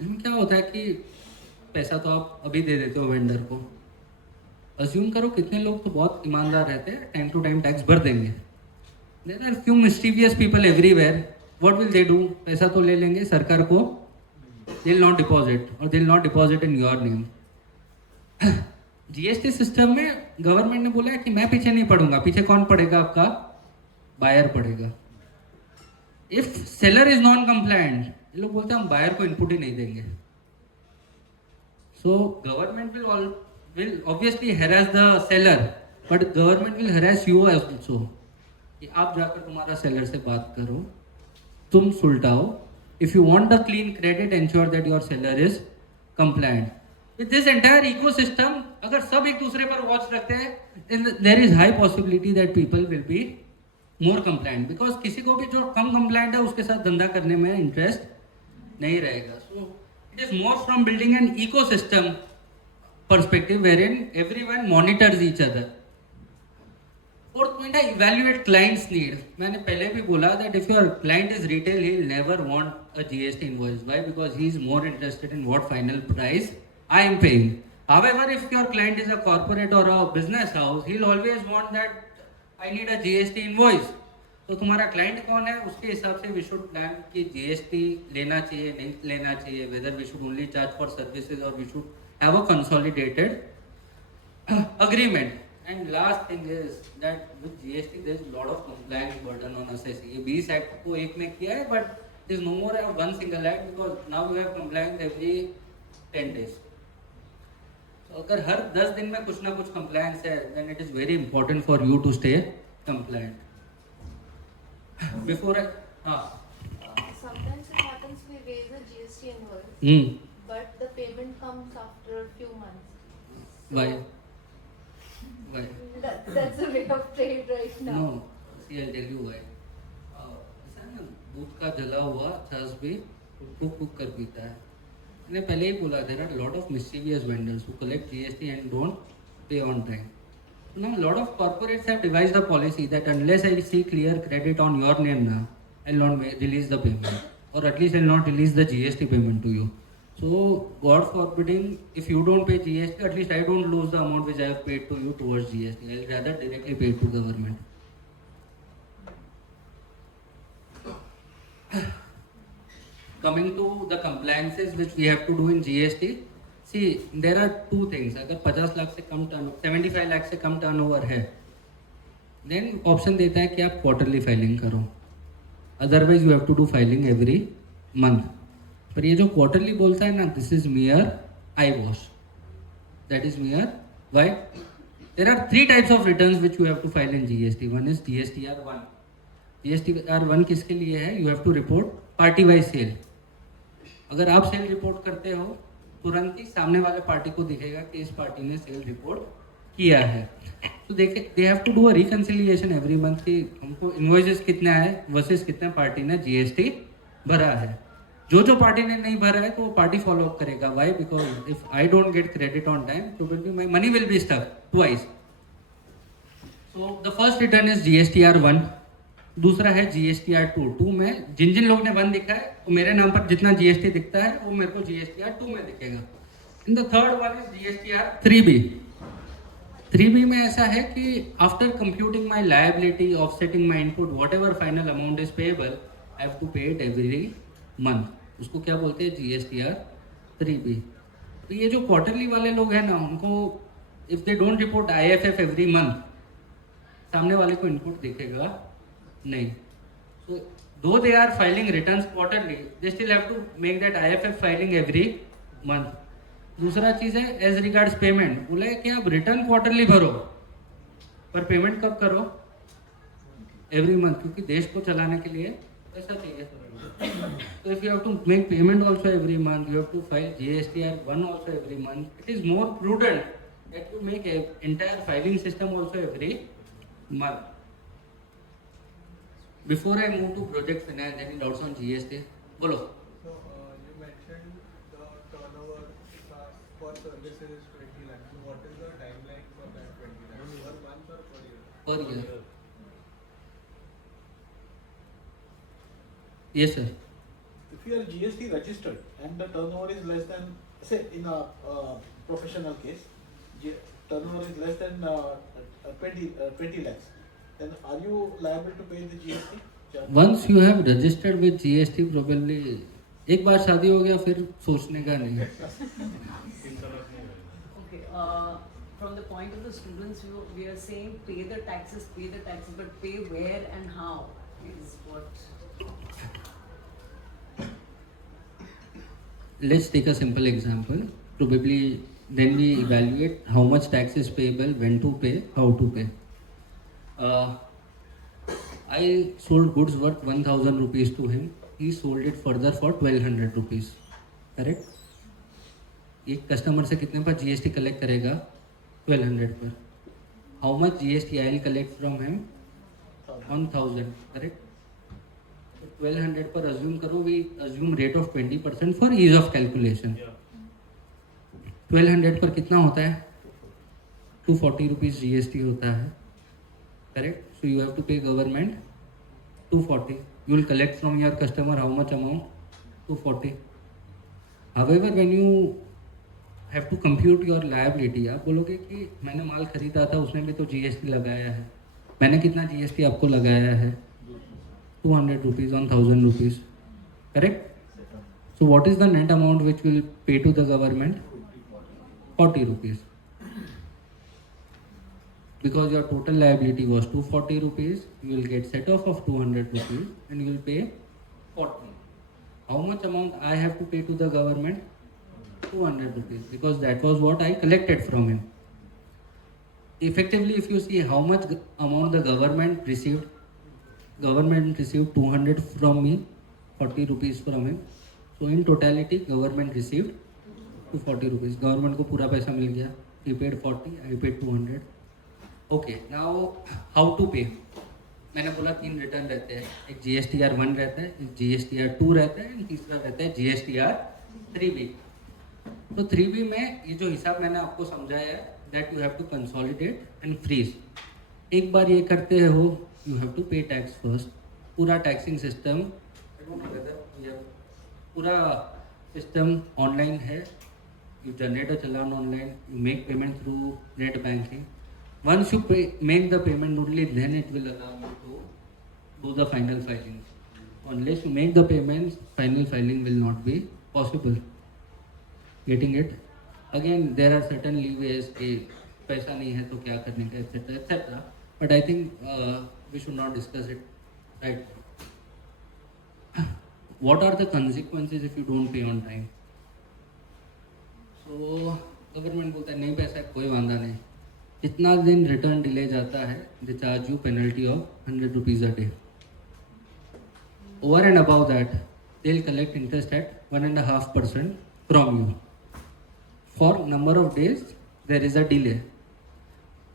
इसमें क्या होता है कि पैसा तो आप अभी दे देते हो वेंडर को, अज्यूम करो कितने लोग तो बहुत ईमानदार रहते हैं, टाइम टू टाइम टैक्स भर देंगे. There are few mysterious people everywhere. What will they do? पैसा तो ले लेंगे, सरकार को they will not deposit or they will not deposit in your name. GST system में गवर्नमेंट ने बोला है कि मैं पीछे नहीं पड़ूंगा. पीछे कौन पड़ेगा? आपका बायर पड़ेगा. If seller is non compliant, ये लोग बोलते हैं हम बायर को इनपुट ही नहीं देंगे. So government will obviously harass the seller, but government will harass you also. कि आप जाकर तुम्हारा सेलर से बात करो, तुम सुलटाओ. If you want the clean credit, ensure that your seller is compliant. With this entire ecosystem, अगर सब एक दूसरे पर वॉच रखते हैं, then there is high possibility that people will be more compliant. Because किसी को भी जो कम compliant है उसके साथ धंधा करने में इंटरेस्ट नहीं रहेगा. So it is more from building an ecosystem perspective wherein everyone monitors each other. Fourth point है evaluate client's need. मैंने पहले भी बोला that if your client is retail, he will never want a GST invoice. Why? Because he is more interested in what final price I am paying. However, if your client is a corporate or a business house, he will always want that I need a GST invoice. तो तुम्हारा client कौन है उसके हिसाब से we should plan कि GST लेना चाहिए नहीं लेना चाहिए, whether we should only charge for services or we should have a consolidated agreement. And last thing is that with GST there is a lot of compliance burden on assessee. ये 20 act को एक में किया है, but it is no more one single act because now you have compliance every 10 days. So अगर हर 10 दिन में कुछ ना कुछ compliance है, then it is very important for you to stay compliant. Before Sometimes it happens we raise a GST invoice, but the payment comes after a few months. Why? Why? That's a way of trade right now. No, see I'll tell you why. ऐसा है ना, दूध का जला हुआ छाछ भी cook कर पीता है. मैंने पहले ही बोला there are a lot of mischievous vendors who collect GST and don't pay on time. Now a lot of corporates have devised a policy that unless I see clear credit on your name now, I'll not release the payment, or at least I'll not release the GST payment to you. So God forbidding, if you don't pay GST, at least I don't lose the amount which I have paid to you towards GST. I'll rather directly pay it to government. Coming to the compliances which we have to do in GST, see there are two things. अगर 50 लाख से कम turn 75 lakh से कम turnover है, then option देता है कि आप quarterly filing करो, otherwise you have to do filing every month. पर ये जो क्वार्टरली बोलता है ना, this is mere eye wash, that is mere Why? There are three types of returns which you have to file in GST. One is GSTR1. GSTR1 किसके लिए है? You have to report party wise sale. अगर आप cell report करते हो तुरंत ही सामने वाले पार्टी को दिखेगा कि इस पार्टी ने सेल रिपोर्ट किया है. तो देखे they have to do a reconciliation every month कि हमको इनवॉइसेस कितना है वर्सेस कितना पार्टी ने जीएसटी भरा है. जो पार्टी ने नहीं भरा है तो वो पार्टी फॉलो अप करेगा. Why? Because if I don't get credit on time probably my money will be stuck twice. So the first return is GSTR1. दूसरा है GSTR2. 2 में जिन जिन लोग ने 1 दिखा है तो मेरे नाम पर जितना GST दिखता है वो मेरे को GSTR2 में दिखेगा. In the third one is GSTR3B. 3B में ऐसा है कि after computing my liability offsetting my input whatever final amount is payable I have to pay it every month. उसको क्या बोलते हैं? GSTR3B. तो ये जो क्वार्टरली वाले लोग हैं ना उनको if they don't report IFF every month सामने वाले को इनपुट दिखेगा नहीं. So though they are filing returns quarterly, they still have to make that IFF filing every month. दूसरा चीज है एज रिगार्ड्स पेमेंट. बोला है कि आप रिटर्न क्वार्टरली भरो पर पेमेंट कब करो? एवरी मंथ, क्योंकि देश को चलाने के लिए पैसा चाहिए. So if you have to make payment also every month, you have to file GSTR1 also every month. It is more prudent that you make a entire filing system also every month. Before I move to project finance, any doubts on GST? Bolo. So you mentioned the turnover for services is 20 lakhs. So what is the timeline for that 20 lakhs? Per month or per year? Per year. Yes, sir. If you are GST registered and the turnover is less than, say in a professional case, turnover is less than 20 lakhs, then are you liable to pay the GST? Once you have registered with GST, probably एक बार शादी हो गया फिर सोचने का नहीं. Okay, from the point of the students, we are saying pay the taxes, but pay where and how is what. Let's take a simple example. Probably then we evaluate how much tax is payable, when to pay, how to pay. I sold goods worth 1,000 rupees to him. He sold it further for 1,200 rupees. Correct? एक customer से कितने पर GST collect करेगा? 1,200 पर. How much GST I will collect from him? 1,000. Correct? 1,200 पर assume करो. We assume rate of 20% for ease of calculation. 1,200 पर कितना होता है? 240 rupees GST होता है. Correct? So you have to pay government 240. You will collect from your customer how much amount? 240. However, when you have to compute your liability, आप बोलोगे कि मैंने माल खरीदा था उसमें भी तो GST लगाया है. मैंने कितना GST आपको लगाया है? 200 rupees on 1,000 rupees. Correct? So what is the net amount which will pay to the government? 40 rupees. Because your total liability was 240 rupees, you will get set off of 200 rupees and you will pay 40. How much amount I have to pay to the government? 200 rupees, because that was what I collected from him. Effectively, if you see how much amount the government received 200 from me, 40 rupees from him. So in totality, government received 240 rupees. Government को पूरा पैसा मिल गया. He paid 40, I paid 200. Okay, now how to pay. मैंने बोला 3 return रहते हैं. एक GSTR1 रहता है, एक GSTR2 रहता है, तीसरा रहता है GSTR3B. तो 3B में ये जो हिसाब मैंने आपको समझाया है that you have to consolidate and freeze. एक बार ये करते हो you have to pay tax first. पूरा टैक्सिंग सिस्टम पूरा सिस्टम ऑनलाइन है. You generate a challan online, you make payment through net banking. Once you make the payment, only then it will allow you to do the final filing. Unless you make the payments, final filing will not be possible. Getting it? Again, there are certain leeways कि पैसा नहीं है तो क्या करने का, etc. etc. But I think we should not discuss it right now. What are the consequences if you don't pay on time? So government बोलता है नहीं पैसा है कोई वांदा नहीं, जितना दिन रिटर्न डिले जाता है they charge you penalty of 100 rupees a day. Over and above that, they'll collect interest at 1.5% from you. For number of days, there is a delay.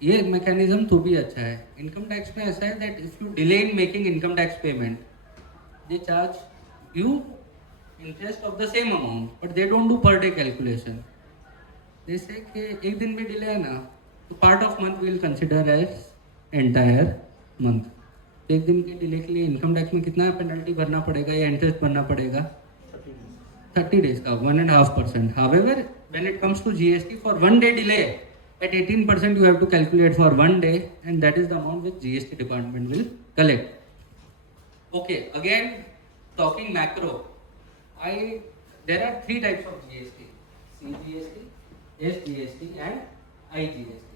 ये mechanism तो भी अच्छा है. Income tax में ऐसा है that if you delay in making income tax payment, they charge you interest of the same amount, but they don't do per day calculation. They say कि एक दिन में delay है ना, तो part of month will consider as entire month. एक दिन के डिले के लिए इनकम टैक्स में कितना पेनल्टी भरना पड़ेगा या इंटरेस्ट भरना पड़ेगा? 30 days का 1.5%. However, when it comes to GST, for 1 day delay at 18% you have to calculate for 1 day, and that is the amount which GST department will collect. Okay, again talking macro, there are 3 types of GST: CGST, SGST and IGST.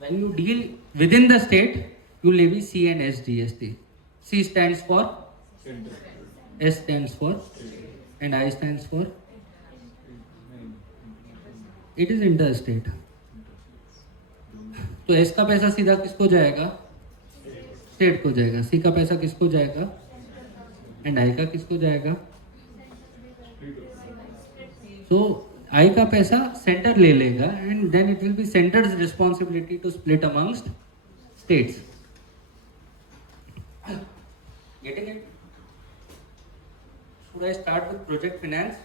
When you deal within the state, you levy C and S GST. C stands for S stands for and I stands for it is interstate. तो S का पैसा सीधा किसको जाएगा? State को जाएगा. C का पैसा किसको जाएगा? एंड I का किसको जाएगा? तो I का पैसा सेंटर ले लेगा and then it will be centre's responsibility to split amongst states. Getting it? Should I start with project finance?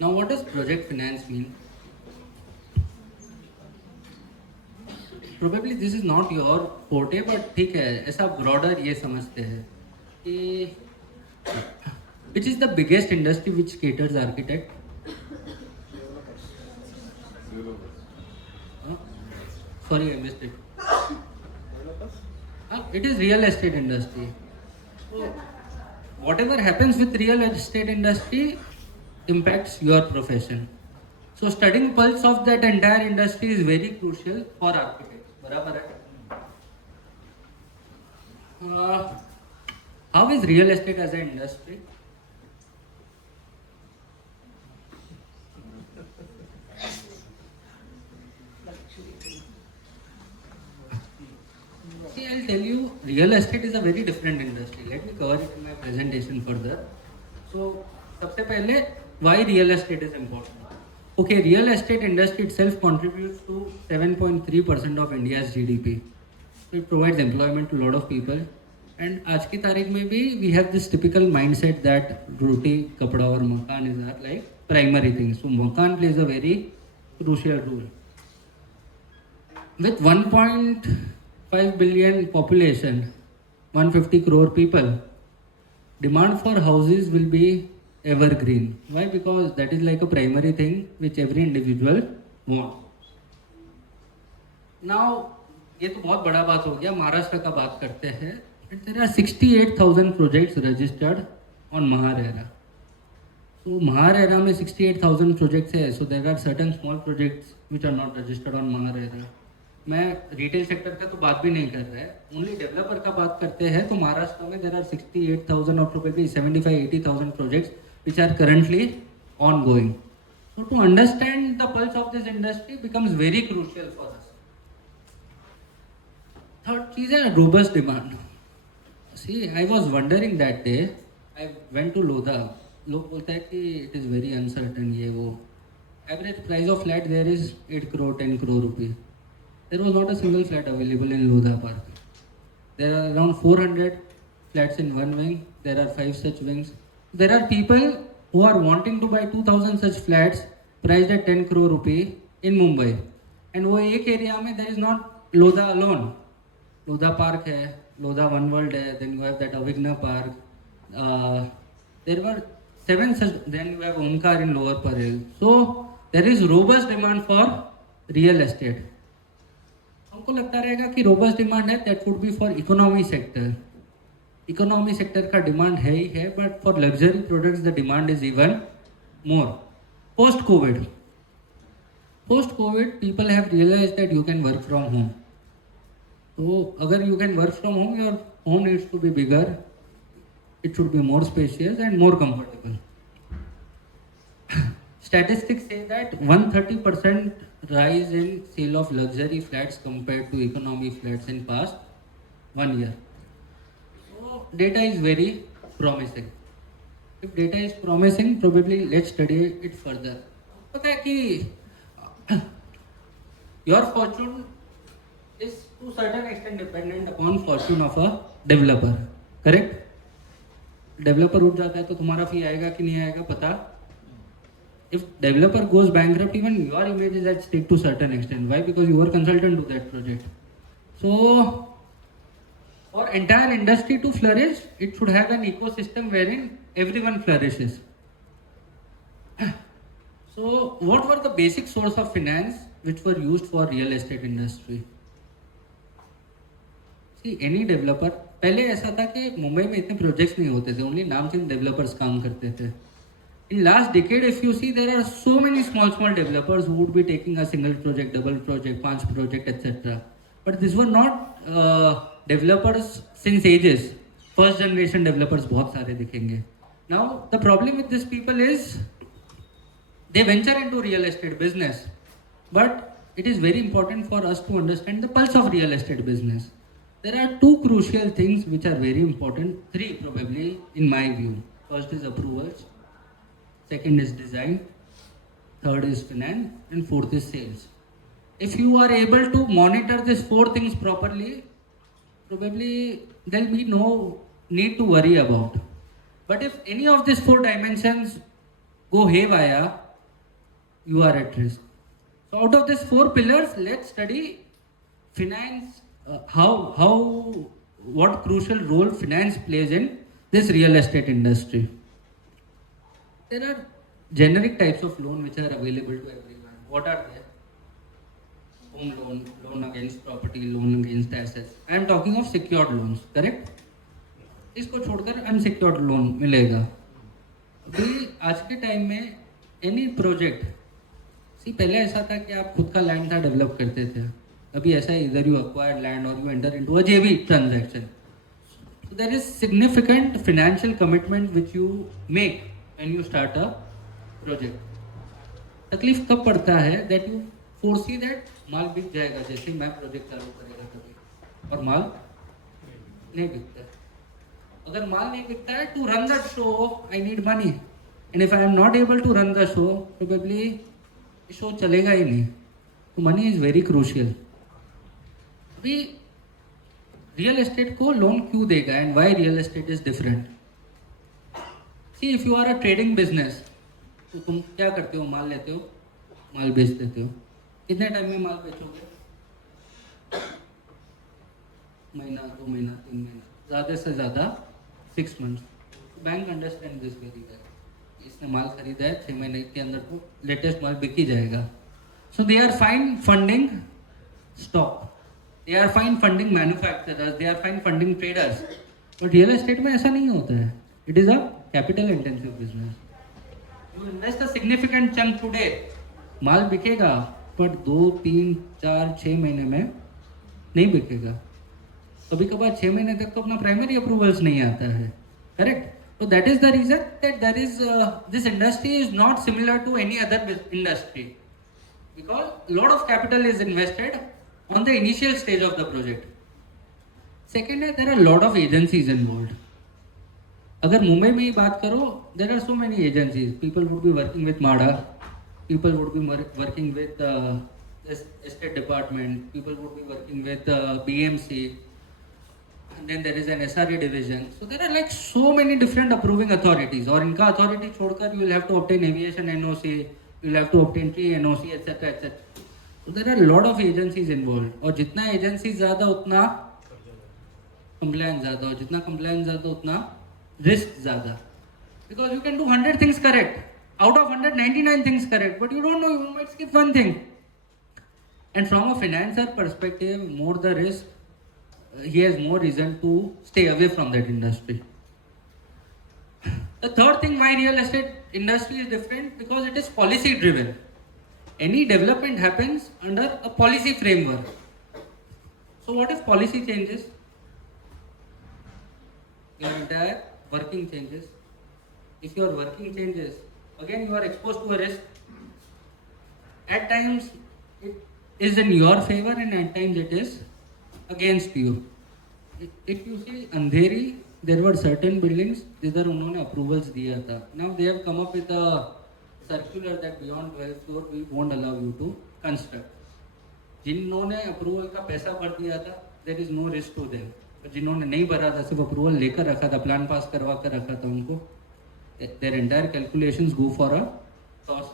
Now, what does project finance mean? Probably this is not your forte, but ठीक है, ऐसा broader ये समझते हैं कि which is the biggest industry which caters architect? Sorry, I missed it. It is real estate industry. So, whatever happens with real estate industry impacts your profession. So studying pulse of that entire industry is very crucial for architects. बराबर है? How is real estate as an industry? See, I'll tell you, real estate is a very different industry. Let me cover it in my presentation further. So, सबसे पहले, why real estate is important? Okay, real estate industry itself contributes to 7.3% of India's GDP. So it provides employment to a lot of people. And आज की तारीख में भी we have this typical mindset that रोटी, कपड़ा और मकान is are like primary things. So मकान plays a very crucial role. With 1.5 billion population, 150 crore people, demand for houses will be evergreen. Why? Because that is like a primary thing which every individual wants. Now, ये तो बहुत बड़ा बात हो गया. महाराष्ट्र का बात करते हैं. There are 68,000 projects registered on MahaRERA. So MahaRERA में 68,000 projects है. So there are certain small projects which are not registered on MahaRERA. मैं रिटेल सेक्टर का तो बात भी नहीं कर रहा है. ओनली डेवलपर का बात करते हैं तो महाराष्ट्र में there are 68,000 or probably 75-80,000 projects which are currently ongoing. So to understand the pulse of this industry becomes very crucial for us. Third चीज़ है robust demand. See, I was wondering that day. I went to Lodha. लोग बोलते हैं कि it is very uncertain ये वो. Average price of flat there is 8 crore, 10 crore rupees. There was not a single flat available in Lodha Park. There are around 400 flats in one wing. There are 5 such wings. There are people who are wanting to buy 2,000 such flats priced at 10 crore rupee in Mumbai. And वो एक area में there is not Lodha alone. Lodha Park है, Lodha One World है, then you have that Avigna Park. There were 7 such, then you have Omkar in Lower Parel. So there is robust demand for real estate. हम सबको लगता रहेगा कि robust demand है, that would be for economy sector. Economy sector का demand है ही है, but for luxury products the demand is even more. Post covid people have realise that you can work from home. तो अगर you can work from home, your home needs to be bigger, it should be more spacious and more comfortable. Statistics say that 130% rise in sale of luxury flats compared to economy flats in past 1 year. So data is very promising. If data is promising, probably let's study it further. पता है कि your fortune is to certain extent dependent upon fortune of a developer. Correct? Developer उठ जाता है तो तुम्हारा फी आएगा कि नहीं आएगा पता. If developer goes bankrupt, even your image is at stake to certain extent. Why? Because you are consultant to that project. So for entire industry to flourish, it should have an ecosystem wherein everyone flourishes. So what were the basic source of finance which were used for real estate industry? See any developer, पहले ऐसा था कि मुंबई में इतने projects नहीं होते थे, only नामचीन डेवलपर्स काम करते थे. In last decade if you see, there are so many small developers who would be taking a single project, double project, 5 project etcetera. But this were not developers since ages. First generation developers बहुत सारे दिखेंगे. Now the problem with this people is they venture into real estate business, but it is very important for us to understand the pulse of real estate business. There are 2 crucial things which are very important, 3 probably in my view. First is approvals, second is design, third is finance, and fourth is sales. If you are able to monitor these 4 things properly, probably there will be no need to worry about. But if any of these 4 dimensions go haywire, you are at risk. So out of these 4 pillars, let's study finance. What crucial role finance plays in this real estate industry. There are generic types of loan which are available to everyone. What are they? Home loan, loan against property, loan against assets. I am talking of secured loans, correct? इसको छोड़कर unsecured loan मिलेगा. अभी आज के time में any project, पहले ऐसा था कि आप खुद का लैंड था डेवलप करते थे. अभी ऐसा है, इधर यू अक्वायर लैंड और you enter into a JV transaction. So there is significant financial commitment which you make when you start a project. तकलीफ कब पड़ता है? दैट यू फोरसी दैट माल बिक जाएगा जैसे ही मैं प्रोजेक्ट चालू करेगा कभी, और माल नहीं बिकता. अगर माल नहीं बिकता है, to run the show I need money, and if I am not able to run the show, probably show चलेगा ही नहीं. तो मनी इज वेरी क्रूशियल. अभी रियल एस्टेट को लोन क्यों देगा and why real estate is different? See, if you are a trading business, तो तुम क्या करते हो? माल लेते हो, माल बेच देते हो. कितने टाइम में माल बेचोगे? महीना, 2 महीना, 3 महीना, ज़्यादा से ज़्यादा 6 months. Bank understand this very well. इसने माल खरीदा है, 6 महीने के अंदर तो लेटेस्ट माल बिक ही जाएगा. So they are fine funding stock, they are fine funding manufacturers, they are fine funding traders. But real estate में ऐसा नहीं होता है. It is a capital intensive business. You invest a significant chunk today, माल बिकेगा, but 2, 3, 4, 6 महीने में नहीं बिकेगा. कभी कभार 6 महीने तक तो अपना प्राइमरी अप्रूवल्स नहीं आता है. Correct? So that is the reason that there is this industry is not similar to any other industry, because lot of capital is invested on the initial stage of the project. Second है, there are a lot of agencies involved. अगर मुंबई में ही बात करो, there are so many agencies. People would be working with MADA, people would be working with estate department, people would be working with BMC, and then there is an SRA division. So there are like so many different approving authorities. और इनका authority छोड़कर you will have to obtain aviation NOC, you will have to obtain tree NOC, etc. etc. So there are a lot of agencies involved. और जितना agencies ज़्यादा उतना compliance ज़्यादा, और जितना compliance ज़्यादा उतना risk ज़्यादा. Because you can do 100 things correct, out of 100, 99 things correct, but you don't know, you might skip one thing. And from a financer perspective, more the risk, he has more reason to stay away from that industry. The third thing, why real estate industry is different, because it is policy driven. Any development happens under a policy framework. So what if policy changes? Your entire working changes. If your working changes, again you are exposed to a risk. At times it is in your favor and at times it is against you. If you see Andheri, there were certain buildings जिधर उन्होंने approvals दिया था. Now they have come up with a circular that beyond 12th floor we won't allow you to construct. जिन्होंने approval का पैसा भर दिया था, there is no risk to them. जिन्होंने नहीं भरा था, सिर्फ अप्रूवल लेकर रखा था, प्लान पास करवा कर रखा था उनको, their entire calculations go for a toss.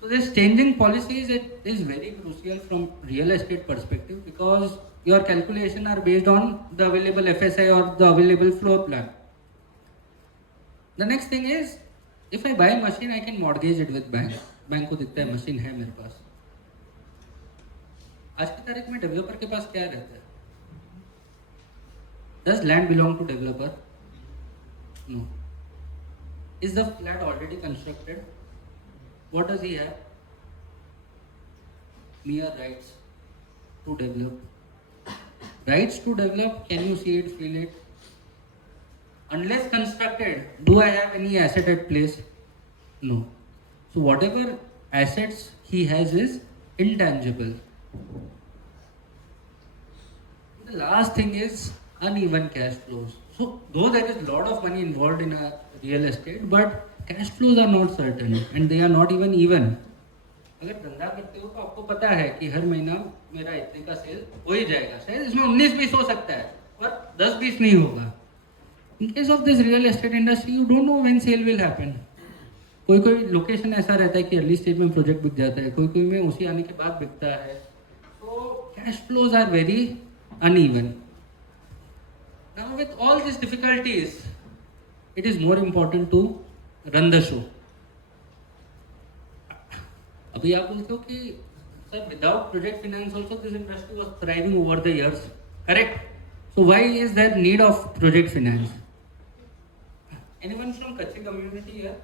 So this changing policies, it is very crucial from real estate perspective, because your calculation are based on the available FSI or the available floor plan. The next thing is, if I buy a machine, I can mortgage it with bank. Bank को दिखता है machine है मेरे पास. आज की तारीख में developer के पास क्या रहता है? Does land belong to developer? No. Is the flat already constructed? What does he have? Mere rights to develop. Rights to develop, can you see it, feel it? Unless constructed, do I have any asset at place? No. So whatever assets he has is intangible. The last thing is uneven cash flows. So though there is a lot of money involved in a real estate, but cash flows are not certain and they are not even. अगर धंधा करते हो तो आपको पता है कि हर महीना मेरा इतने का सेल हो ही जाएगा, शायद इसमें 19-20 हो सकता है पर 10-20 नहीं होगा. In case of this real estate industry, you don't know when sale will happen. कोई लोकेशन ऐसा रहता है कि अर्ली स्टेज में प्रोजेक्ट बिक जाता है, कोई में उसी आने के बाद बिकता है. So cash flows are very uneven. Now with all these difficulties, it is more important to run the show. अभी आप बोलते हो कि sir without project finance also this industry was thriving over the years, correct? So why is there need of project finance? Anyone from Kutchi community here?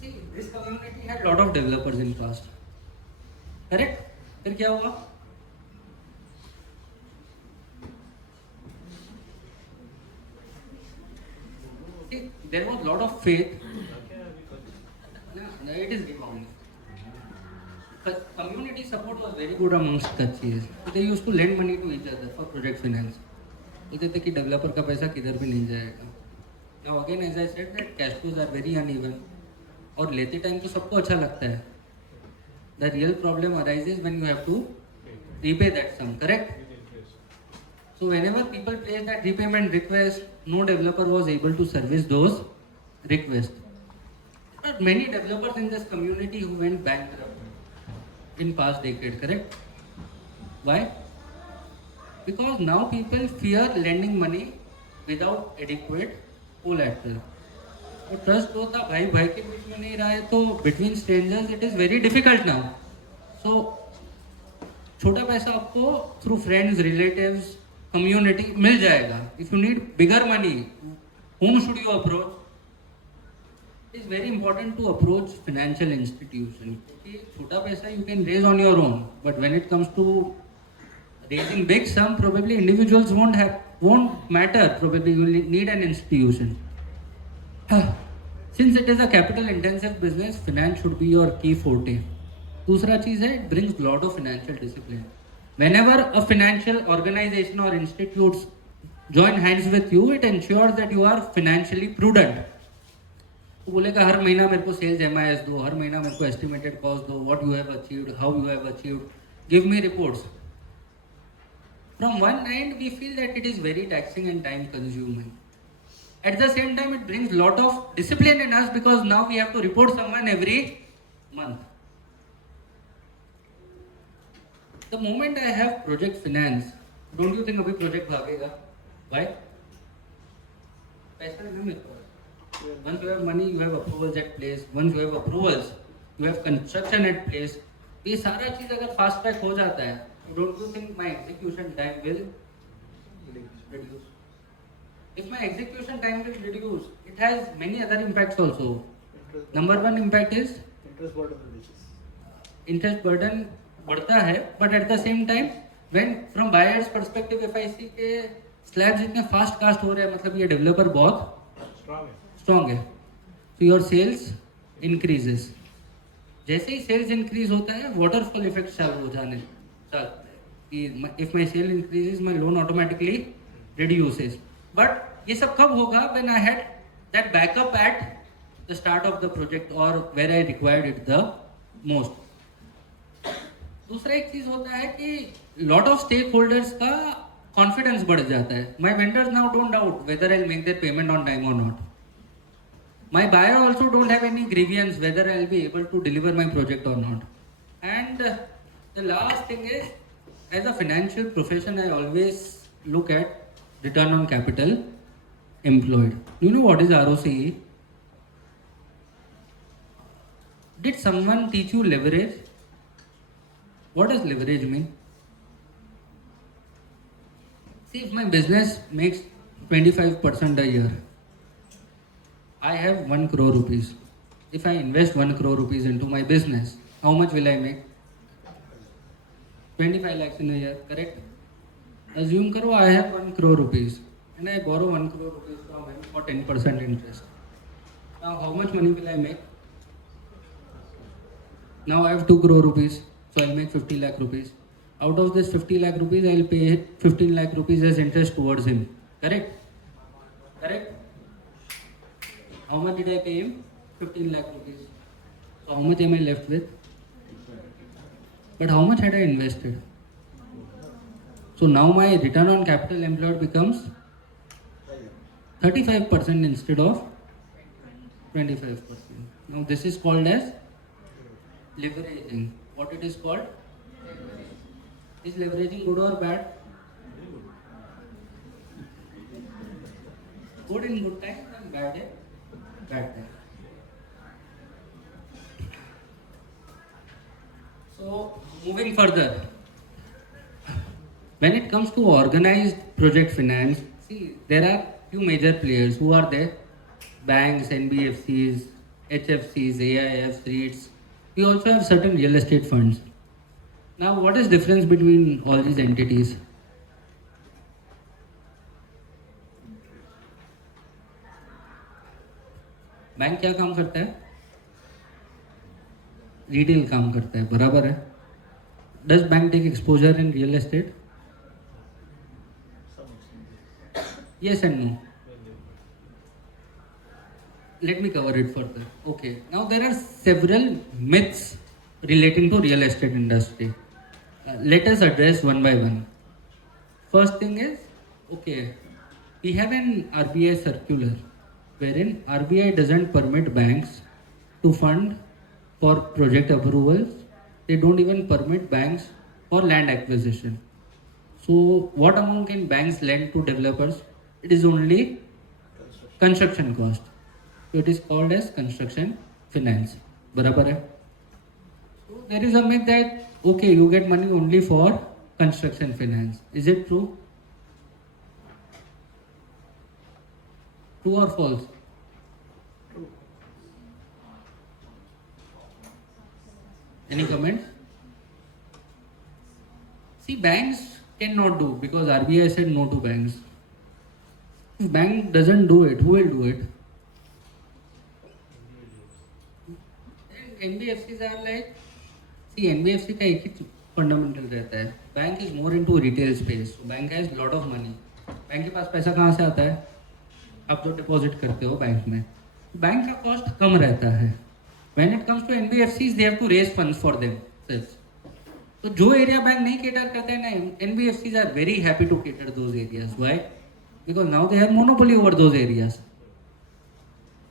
See, this community had lot of developers in past, correct? फिर क्या हुआ? See, there was lot of faith. No, it is rebounding. Community support was very good amongst Kutchis. They used to lend money to each other for project finance. बोलते थे कि developer का पैसा किधर भी नहीं जाएगा. Now again, as I said, that cash flows are very uneven. और लेते टाइम तो सबको अच्छा लगता है. The real problem arises when you have to repay that sum, correct? So whenever people place that repayment request, no developer was able to service those requests. There are many developers in this community who went bankrupt in past decade, correct? Why? Because now people fear lending money without adequate collateral. तो trust जो था भाई भाई के बीच में नहीं रहा है, तो between strangers it is very difficult now. So छोटा पैसा आपको थ्रू फ्रेंड्स, रिलेटिव्स, कम्युनिटी मिल जाएगा. If you need bigger money, whom should you approach? It is very important to approach financial institution. क्योंकि छोटा पैसा you can raise on your own, but when it comes to raising big sum, probably individuals won't matter. Probably you will need an institution. Since it is a capital intensive business, finance should be your key forte. दूसरा चीज है, it brings lot of financial discipline. Whenever a financial organization or institutes join hands with you, it ensures that you are financially prudent. तो बोलेगा हर महीना मेरे को sales MIS दो, हर महीना मेरे को एस्टिमेटेड कॉस्ट दो, what you have achieved, how you have achieved, give me reports. From one end, we feel that it is very taxing and time consuming. At the same time, it brings lot of discipline in us because now we have to report someone every month. The moment I have project finance, don't you think abhi project bhagega? Why? पैसा है ना मेरे पास. Once you have money, you have approvals at place. Once you have approvals, you have construction at place. ये सारा चीज अगर fast track हो जाता है, don't you think my execution time will reduce? If my execution time will reduce, it has many other impacts also. Number one impact is interest burden reduces. interest burden बढ़ता है, but at the same time, when from buyer's perspective, if I see के slabs इतने fast cast हो रहे हैं, मतलब ये developer बहुत strong है, so your sales increases. जैसे ही sales increase होता है, waterfall effect चालू हो जाने लगता है कि if my sale increases, my loan automatically reduces. But ये सब कब होगा? When I had that backup at the start of the project or where I required it the most. दूसरा एक चीज होता है कि lot of stakeholders का confidence बढ़ जाता है. My vendors now don't doubt whether I'll make their payment on time or not. My buyer also don't have any grievance whether I'll be able to deliver my project or not. And the last thing is, as a financial profession, I always look at return on capital employed. You know what is ROCE? Did someone teach you leverage? What does leverage mean? See, if my business makes 25% a year, I have 1 crore rupees. If I invest 1 crore rupees into my business, how much will I make? 25 lakhs in a year, correct? Assume karo I have 1 crore rupees and I borrow 1 crore rupees from him for 10% interest. Now how much money will I make? Now I have 2 crore rupees, so I'll make 50 lakh rupees. Out of this 50 lakh rupees, I'll pay 15 lakh rupees as interest towards him, correct? Correct? How much did I pay him? 15 lakh rupees. So how much am I left with? But how much had I invested? So now my return on capital employed becomes 35% instead of 25%. Now this is called as leveraging. What it is called? Is leveraging good or bad? Good in good times and bad in bad times. So moving further, when it comes to organized project finance, see there are few major players who are there: banks, NBFCs, HFCs, AIFs, REITs. We also have certain real estate funds. Now, what is difference between all these entities? Bank क्या काम करता है? Retail काम करता है, बराबर है? Does bank take exposure in real estate? Yes and no. Let me cover it further. Okay. Now there are several myths relating to real estate industry. Let us address one by one. First thing is, okay, we have an RBI circular wherein RBI doesn't permit banks to fund for project approvals. They don't even permit banks for land acquisition. So what amount can banks lend to developers? It is only construction cost. So it is called as construction finance. Barabar hai? So there is a myth that okay, you get money only for construction finance. Is it true? True or false? True. Any comments? See, banks cannot do because RBI said no to banks. If bank doesn't do it, who will do it? NBFCs are like, see, NBFC का एक ही fundamental रहता है. Bank is more into retail space. So bank has lot of money. Bank के पास पैसा कहाँ से आता है? आप जो डिपॉजिट करते हो बैंक में. बैंक का कॉस्ट कम रहता है. When it comes to NBFCs, they have to raise funds for themselves. तो जो एरिया बैंक नहीं cater करते हैं ना, NBFCs are very happy to cater those areas. Why? Because now they have monopoly over those areas.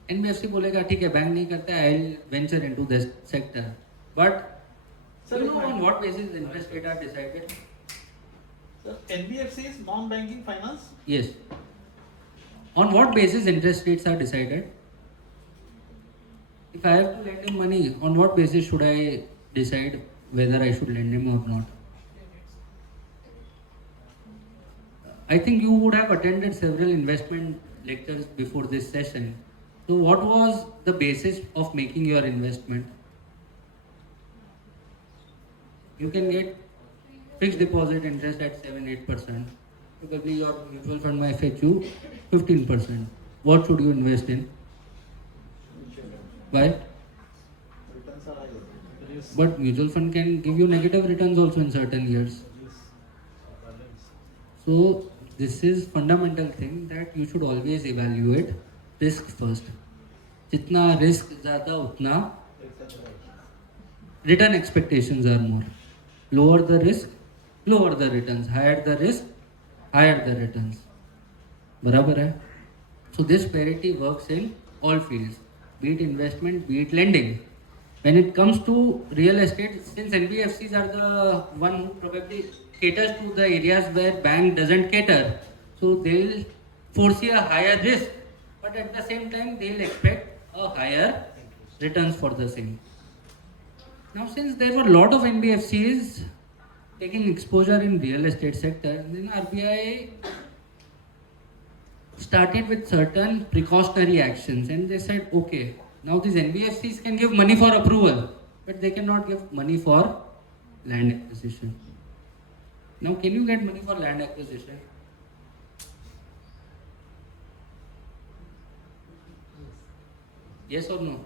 NBFC बोलेगा ठीक है bank नहीं करता है, I'll venture into this sector. But Sir, you know on what basis interest rate are decided? Sir, NBFC is non-banking finance. Yes. On what basis interest rates are decided? If I have to lend him money, on what basis should I decide whether I should lend him or not. I think you would have attended several investment lectures before this session. So what was the basis of making your investment? You can get fixed deposit interest at 7-8%. Probably your mutual fund might fetch you 15%. What should you invest in? Why? Returns are higher. But mutual fund can give you negative returns also in certain years. So this is fundamental thing that you should always evaluate risk first. जितना risk ज़्यादा उतना return expectations are more. Lower the risk, lower the returns. Higher the risk, higher the returns. बराबर है? So this parity works in all fields, be it investment, be it lending. When it comes to real estate, since NBFCs are the one who probably caters to the areas where bank doesn't cater, so they'll foresee a higher risk, but at the same time they'll expect a higher returns for the same. Now, since there were a lot of NBFCs taking exposure in real estate sector, then RBI started with certain precautionary actions, and they said, okay, now these NBFCs can give money for approval, but they cannot give money for land acquisition. Now, can you get money for land acquisition? Yes or no?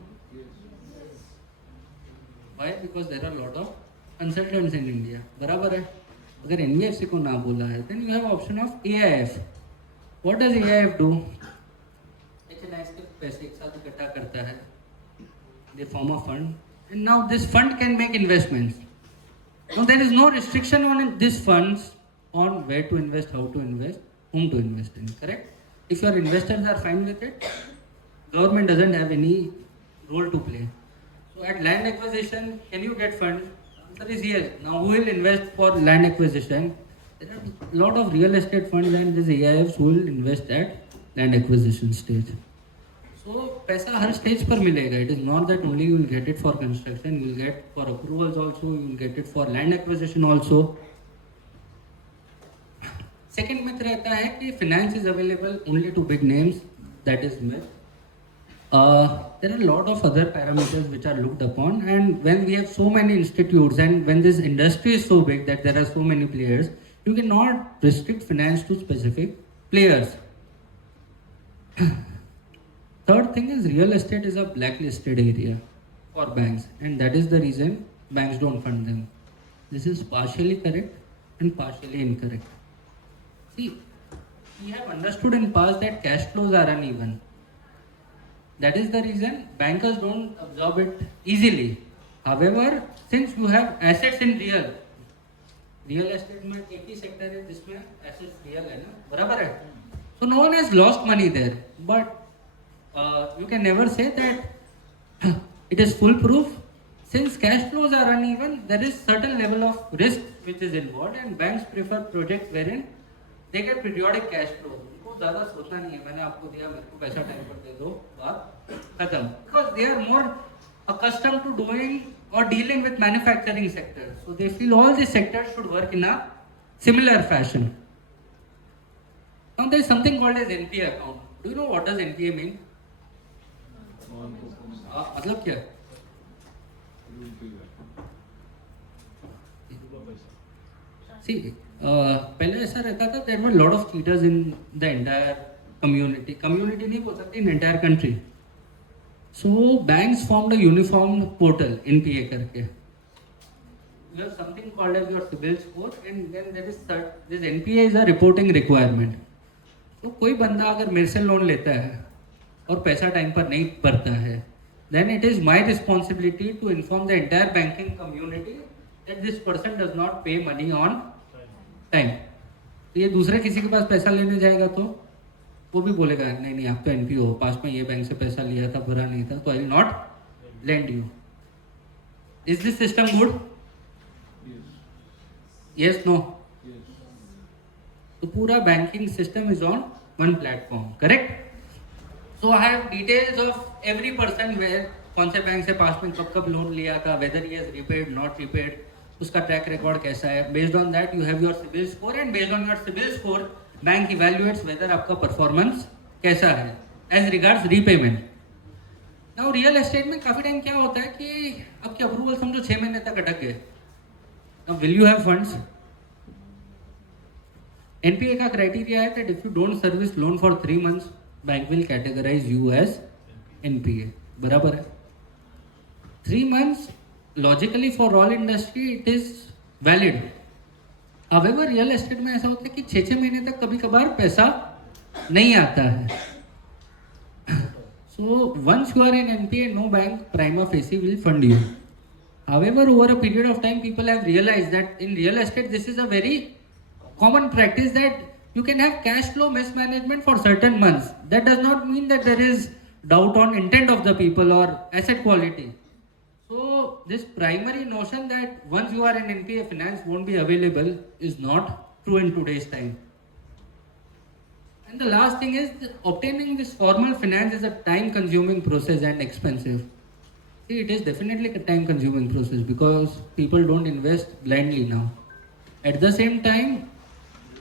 Why? Because there are a lot of consultants in India. बराबर है. अगर NBFC को ना बोला है, then you have option of AIF. What does AIF do? HNIs के पैसे एक साथ इकट्ठा करता है. They form a fund, and now this fund can make investments. Now there is no restriction on these funds on where to invest, how to invest, whom to invest in. Correct? If your investors are fine with it, government doesn't have any role to play. So at land acquisition, can you get funds? Answer is yes. Now who will invest for land acquisition? There are a lot of real estate funds and these AIFs who will invest at land acquisition stage. So पैसा हर stage पर मिलेगा. It is not that only you will get it for construction, you will get for approvals also, you will get it for land acquisition also. Second myth रहता है कि finance is available only to big names. That is myth. There are a lot of other parameters which are looked upon, and when we have so many institutes and when this industry is so big that there are so many players, you cannot restrict finance to specific players. Third thing is real estate is a blacklisted area for banks, and that is the reason banks don't fund them. This is partially correct and partially incorrect. See, we have understood in past that cash flows are uneven. That is the reason bankers don't absorb it easily. However, since you have assets in real estate में एक ही sector है जिसमें assets real है ना, बराबर है. So no one has lost money there, but you can never say that it is foolproof. Since cash flows are uneven, there is certain level of risk which is involved, and banks prefer projects wherein they get periodic cash flow. उनको ज़्यादा सोचना नहीं है, मैंने आपको दिया, मेरे को पैसा टाइम पर दे दो, बात खत्म. Because they are more accustomed to doing or dealing with manufacturing sector, so they feel all these sectors should work in a similar fashion. Now there is something called as NPA account. Do you know what does NPA mean? मतलब क्या? See, पहले ऐसा रहता था, there were a lot of cheaters in the entire community. Community नहीं बोल सकते, in entire country. So banks formed a uniform portal NPA करके. You have something called as your CIBIL score, and then there is this NPA is a reporting requirement. तो कोई बंदा अगर मेरे से लोन लेता है और पैसा टाइम पर नहीं भरता है, then it is my responsibility to inform the entire banking community that this person does not pay money on time. तो ये दूसरे किसी के पास पैसा लेने जाएगा तो वो भी बोलेगा नहीं नहीं आप तो NPO हो, पास में ये बैंक से पैसा लिया था, भरा नहीं था, तो I will not lend you. Is this system good? Yes, no. तो पूरा banking system is on one platform, correct? So I have details of every person where कौन से बैंक से पास में कब कब लोन लिया था, whether he has repaid, not repaid, उसका ट्रैक रिकॉर्ड कैसा है. Based on that you have your CIBIL score, and based on your CIBIL score bank evaluates whether आपका परफॉर्मेंस कैसा है as regards repayment. Now real estate में काफ़ी time क्या होता है कि आपके अप्रूवल समझो 6 महीने तक अटक गए. Now will you have funds? NPA का क्राइटेरिया है that if you don't service loan for 3 months bank will categorise you as NPA. बराबर है. 3 months logically for all industry it is valid. However, real estate में ऐसा होता है कि 6-6 महीने तक कभी कभार पैसा नहीं आता है. So once you are in NPA, no bank prima facie will fund you. However, over a period of time, people have realized that in real estate, this is a very common practice that you can have cash flow mismanagement for certain months. That does not mean that there is doubt on intent of the people or asset quality. So this primary notion that once you are in NPA, finance won't be available is not true in today's time. And the last thing is obtaining this formal finance is a time consuming process and expensive. See, it is definitely a time consuming process because people don't invest blindly now. At the same time,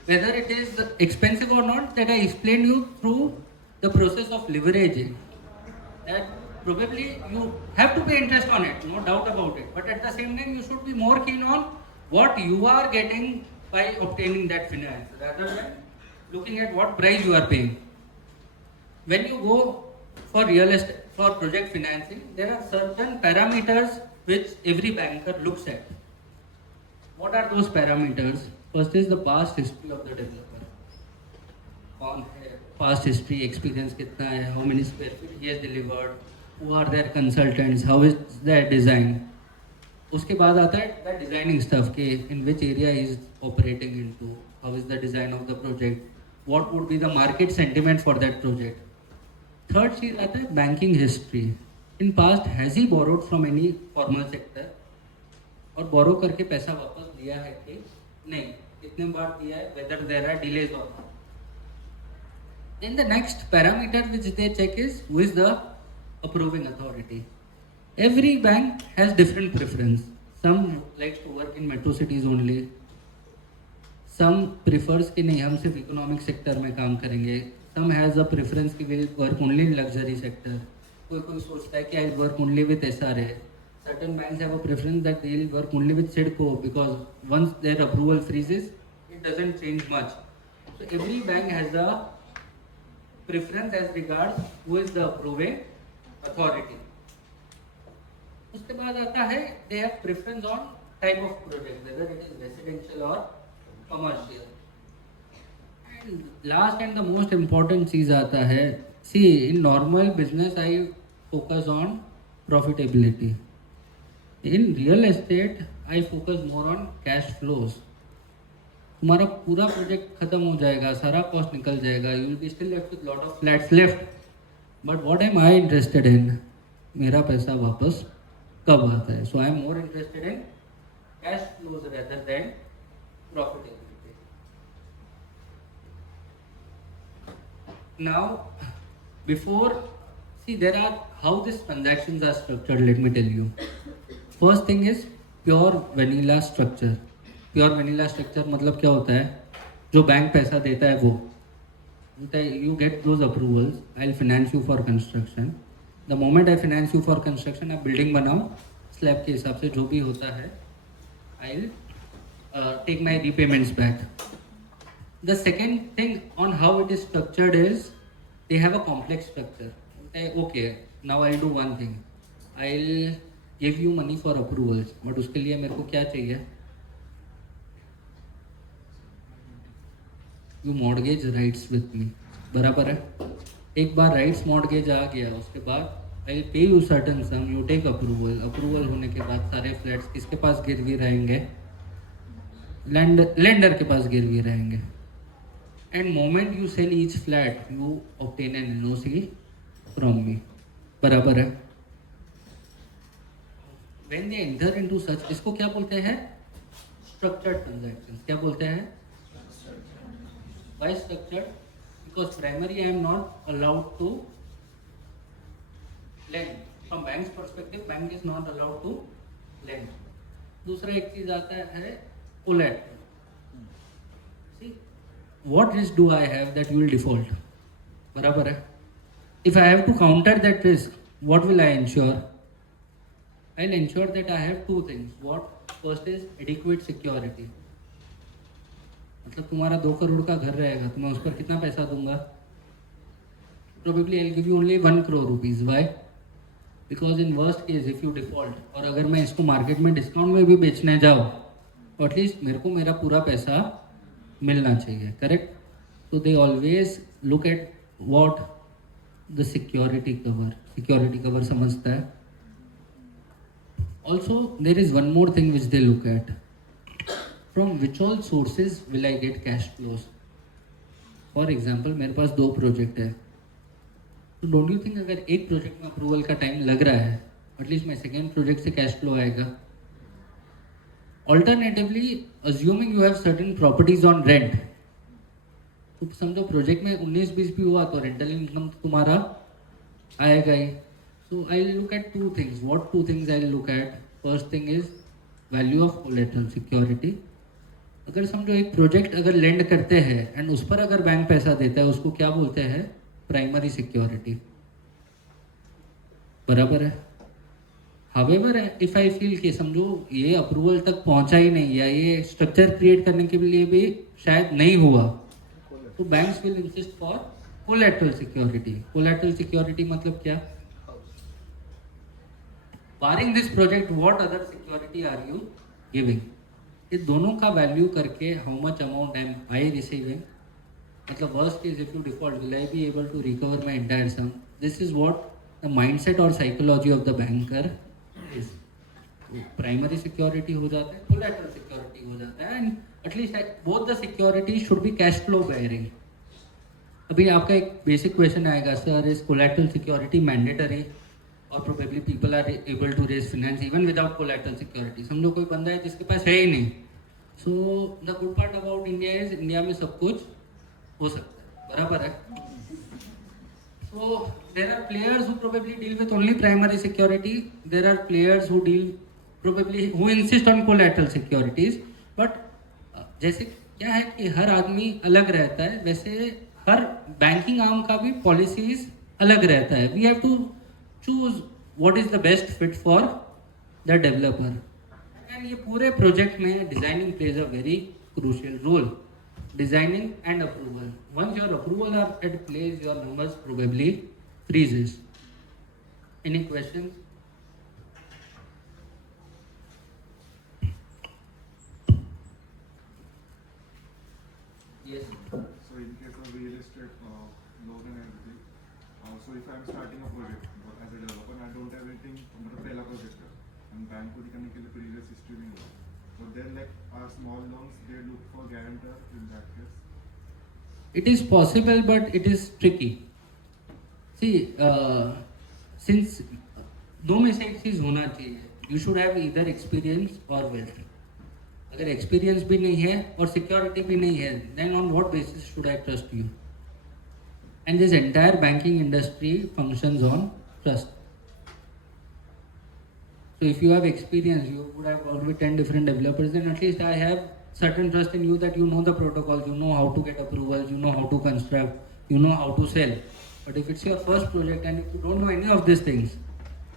whether it is expensive or not, that I explained you through the process of leveraging, that probably you have to pay interest on it, no doubt about it, but at the same time you should be more keen on what you are getting by obtaining that finance rather than looking at what price you are paying. When you go for real estate, for project financing, there are certain parameters which every banker looks at. What are those parameters? First is the past history of the developer. कौन है, past history, experience कितना है, how many square feet he has delivered, who are their consultants, how is their design. उसके बाद आता है the designing stuff के in which area he is operating into, how is the design of the project, what would be the market sentiment for that project. Third चीज आता है banking history. In past has he borrowed from any formal sector और borrow करके पैसा वापस दिया है कि नहीं, कितने बार दिया है, whether there are delays or not. Then the next parameter which they check is who is the approving authority. Every bank has different preference. Some likes to work in metro cities only. Some prefers कि नहीं हम सिर्फ economic sector में काम करेंगे. Some has a preference कि will work only in luxury sector. कोई सोचता है कि I will work only with SRA. Certain banks have a preference that they will work only with SIDCO because once their approval freezes, it doesn't change much. So every bank has the preference as regards who is the approving authority. उसके बाद आता है they have preference on type of project, whether it is residential or commercial. And last and the most important चीज आता है, see in normal business I focus on profitability. In real estate I focus more on cash flows. तुम्हारा पूरा project खत्म हो जाएगा, सारा cost निकल जाएगा, you will be still left with lot of flats left, but what am I interested in, मेरा पैसा वापस कब आता है. So I am more interested in cash flows rather than profitability. Now before see there are how this transactions are structured, let me tell you. First thing is pure vanilla structure. Pure vanilla structure मतलब क्या होता है, जो bank पैसा देता है वो बोलता है you get those approvals, I will finance you for construction. The moment I finance you for construction, आप बिल्डिंग बनाओ, स्लैब के हिसाब से जो भी होता है, I will take my repayments back. The second thing on how it is structured is they have a complex structure. Okay now I will do one thing, I will give you money for approvals, but उसके लिए मेरे को क्या चाहिए, you mortgage rights with me. बराबर है. एक बार rights mortgage आ गया, उसके बाद I will pay you certain sum, you take approval. Approval होने के बाद सारे फ्लैट्स किसके पास गिरवी रहेंगे, लेंडर के पास गिरवी रहेंगे. And moment you sell each flat you obtain an NOC from me. बराबर है. When they enter into such, इसको क्या बोलते हैं, स्ट्रक्चर्ड ट्रांजैक्शंस. क्या बोलते हैं, why structured? Because primary I am not allowed to lend. From bank's perspective, bank is not allowed to lend. दूसरा एक चीज आता है collateral. See, what risk do I have that you will default? बराबर है. If I have to counter that risk, what will I ensure? I'll ensure that I have two things. What? First is adequate security. मतलब तुम्हारा 2 करोड़ का घर रहेगा तो मैं उस पर कितना पैसा दूंगा? Probably I'll give you only 1 crore rupees. Why? Because in worst case if you default और अगर मैं इसको मार्केट में डिस्काउंट में भी बेचने जाऊँ तो एटलीस्ट मेरे को मेरा पूरा पैसा मिलना चाहिए. करेक्ट? तो they always look at what the security cover समझता है. Also, there is one more thing which they look at. From which all sources will I get cash flows? For example, मेरे पास 2 प्रोजेक्ट है. तो don't you think अगर एक project में approval का time लग रहा है, एटलीस्ट मैं सेकेंड प्रोजेक्ट से कैश फ्लो आएगा. Alternatively, assuming you have certain properties on rent, तो समझो प्रोजेक्ट में 19-20 भी हुआ तो रेंटल इनकम तो तुम्हारा आएगा ही. So I'll look at 2 things. What 2 things I'll look at? First thing is value of collateral security. अगर समझो एक प्रोजेक्ट अगर लेंड करते हैं एंड उस पर अगर बैंक पैसा देता है उसको क्या बोलते हैं? Primary security. बराबर है. हावेवर इफ आई फील कि समझो ये अप्रूवल तक पहुंचा ही नहीं या ये स्ट्रक्चर क्रिएट करने के लिए भी शायद नहीं हुआ, तो banks will insist for collateral security. Collateral security मतलब क्या? Barring this project what other security are you giving? ये दोनों का वैल्यू करके how much amount am I receiving, मतलब worst case if you default will I be able to recover my entire sum. This is what the mindset और psychology of the banker is. Primary security हो जाता है, collateral security हो जाता है, and at least both the security should be cash flow bearing. अभी आपका एक बेसिक क्वेश्चन आएगा, sir is collateral security mandatory और probably people are able to raise finance even without collateral security. समझो कोई बंदा है जिसके पास है ही नहीं. So the good part about India is India में सब कुछ हो सकता है. बराबर है. So there are players who probably deal with only primary security. There are players who deal probably who insist on collateral securities. But जैसे क्या है कि हर आदमी अलग रहता है, वैसे हर बैंकिंग आर्म का भी पॉलिसीज अलग रहता है. We have to choose what is the best fit for the developer. And ये पूरे प्रोजेक्ट में designing plays a very crucial role. Designing and approval. Once your approval are at place, your numbers probably freezes. Any questions? Yes. So in case of real estate loan and everything, so if I'm starting a project as a developer and I don't have anything, मतलब पहला project है, and bank को दिखाने के लिए previous history नहीं हुआ, so then like our small loans they look for guarantor in that case. It is possible, but it is tricky. See, since दो में से एक चीज होना चाहिए. You should have either experience or wealth. अगर एक्सपीरियंस भी नहीं है और सिक्योरिटी भी नहीं है, then on what basis should I trust you? And this entire banking industry functions on trust. So if you have experience, you would have worked with 10 different developers, then at least I have certain trust in you that you know the protocols, you know how to get approvals, you know how to construct, you know how to sell. But if it's your first project and if you don't know any of these things,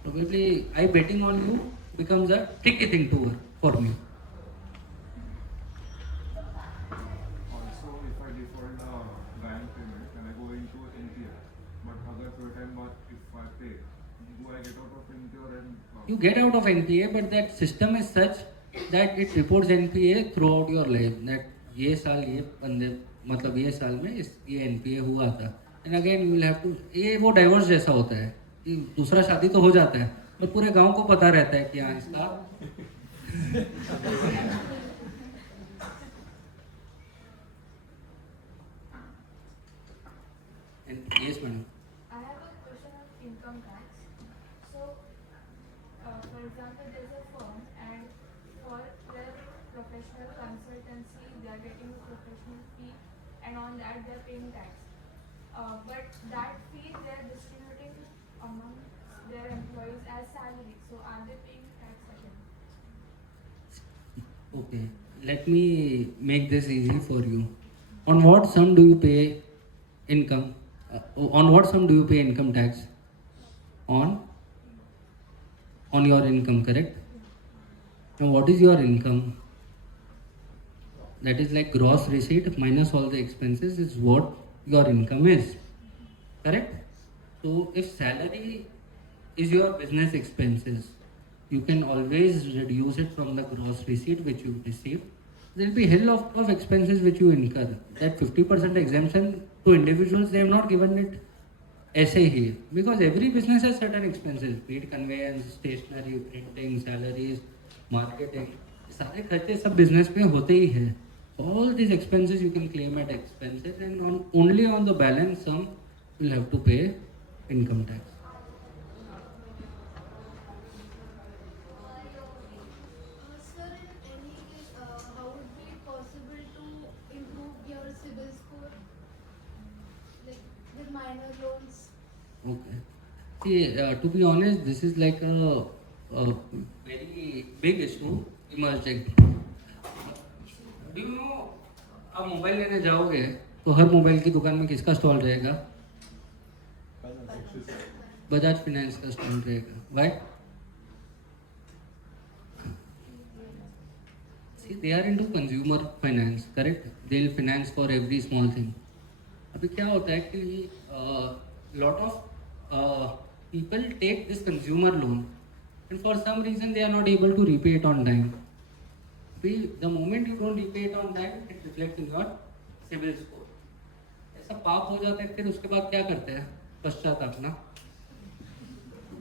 probably I betting on you becomes a tricky thing to work for me. Also, if I default bank payment and I go into NPA, but अगर through time but if I pay, do I get out of NPA or You get out of NPA, but that system is such that it reports NPA throughout your life. That ये साल ये बंदे मतलब ये साल में ये NPA हुआ था. And again you will have to, ये वो डाइवोर्स जैसा होता है. दूसरा शादी तो हो जाता है, पर पूरे गांव को पता रहता है कि हाँ इसका and yes madam. I have a question of income tax. So, for example, there's a firm and for their professional consultancy, they are getting a professional fee and on that they are paying tax. But that fee they are distributing among their employees as salary. So, are they paying tax again? Okay, let me make this easy for you. On what sum do you pay income? On what sum do you pay income tax? On your income, correct? Now, what is your income? That is like gross receipt minus all the expenses is what your income is, correct? So, if salary is your business expenses, you can always reduce it from the gross receipt which you receive. There will be hell of expenses which you incur. That 50% exemption to individuals, they have not given it ऐसे ही because every business has certain expenses, be it conveyance, stationery, printing, salaries, marketing, सारे खर्चे सब business में होते ही हैं. All these expenses you can claim at expenses, and only on the balance sum you will have to pay income tax. Sir, in any case, how would it be possible to improve your CIBIL score? Like with minor loans? Okay. See, to be honest, this is like a very big issue emerging. Do you know, आप mobile लेने जाओगे तो हर mobile की दुकान में किसका stall रहेगा? Bajaj finance का स्टॉल रहेगा. Why? See, they are into consumer finance, correct? They'll finance for every small thing. अभी क्या होता है कि lot of people take this consumer loan and for some reason they are not able to repay it on time. The moment you don't repay it on time, it reflects in your CIBIL score. ऐसा पाप हो जाता है, फिर उसके बाद क्या करते हैं? पश्चाताप ना.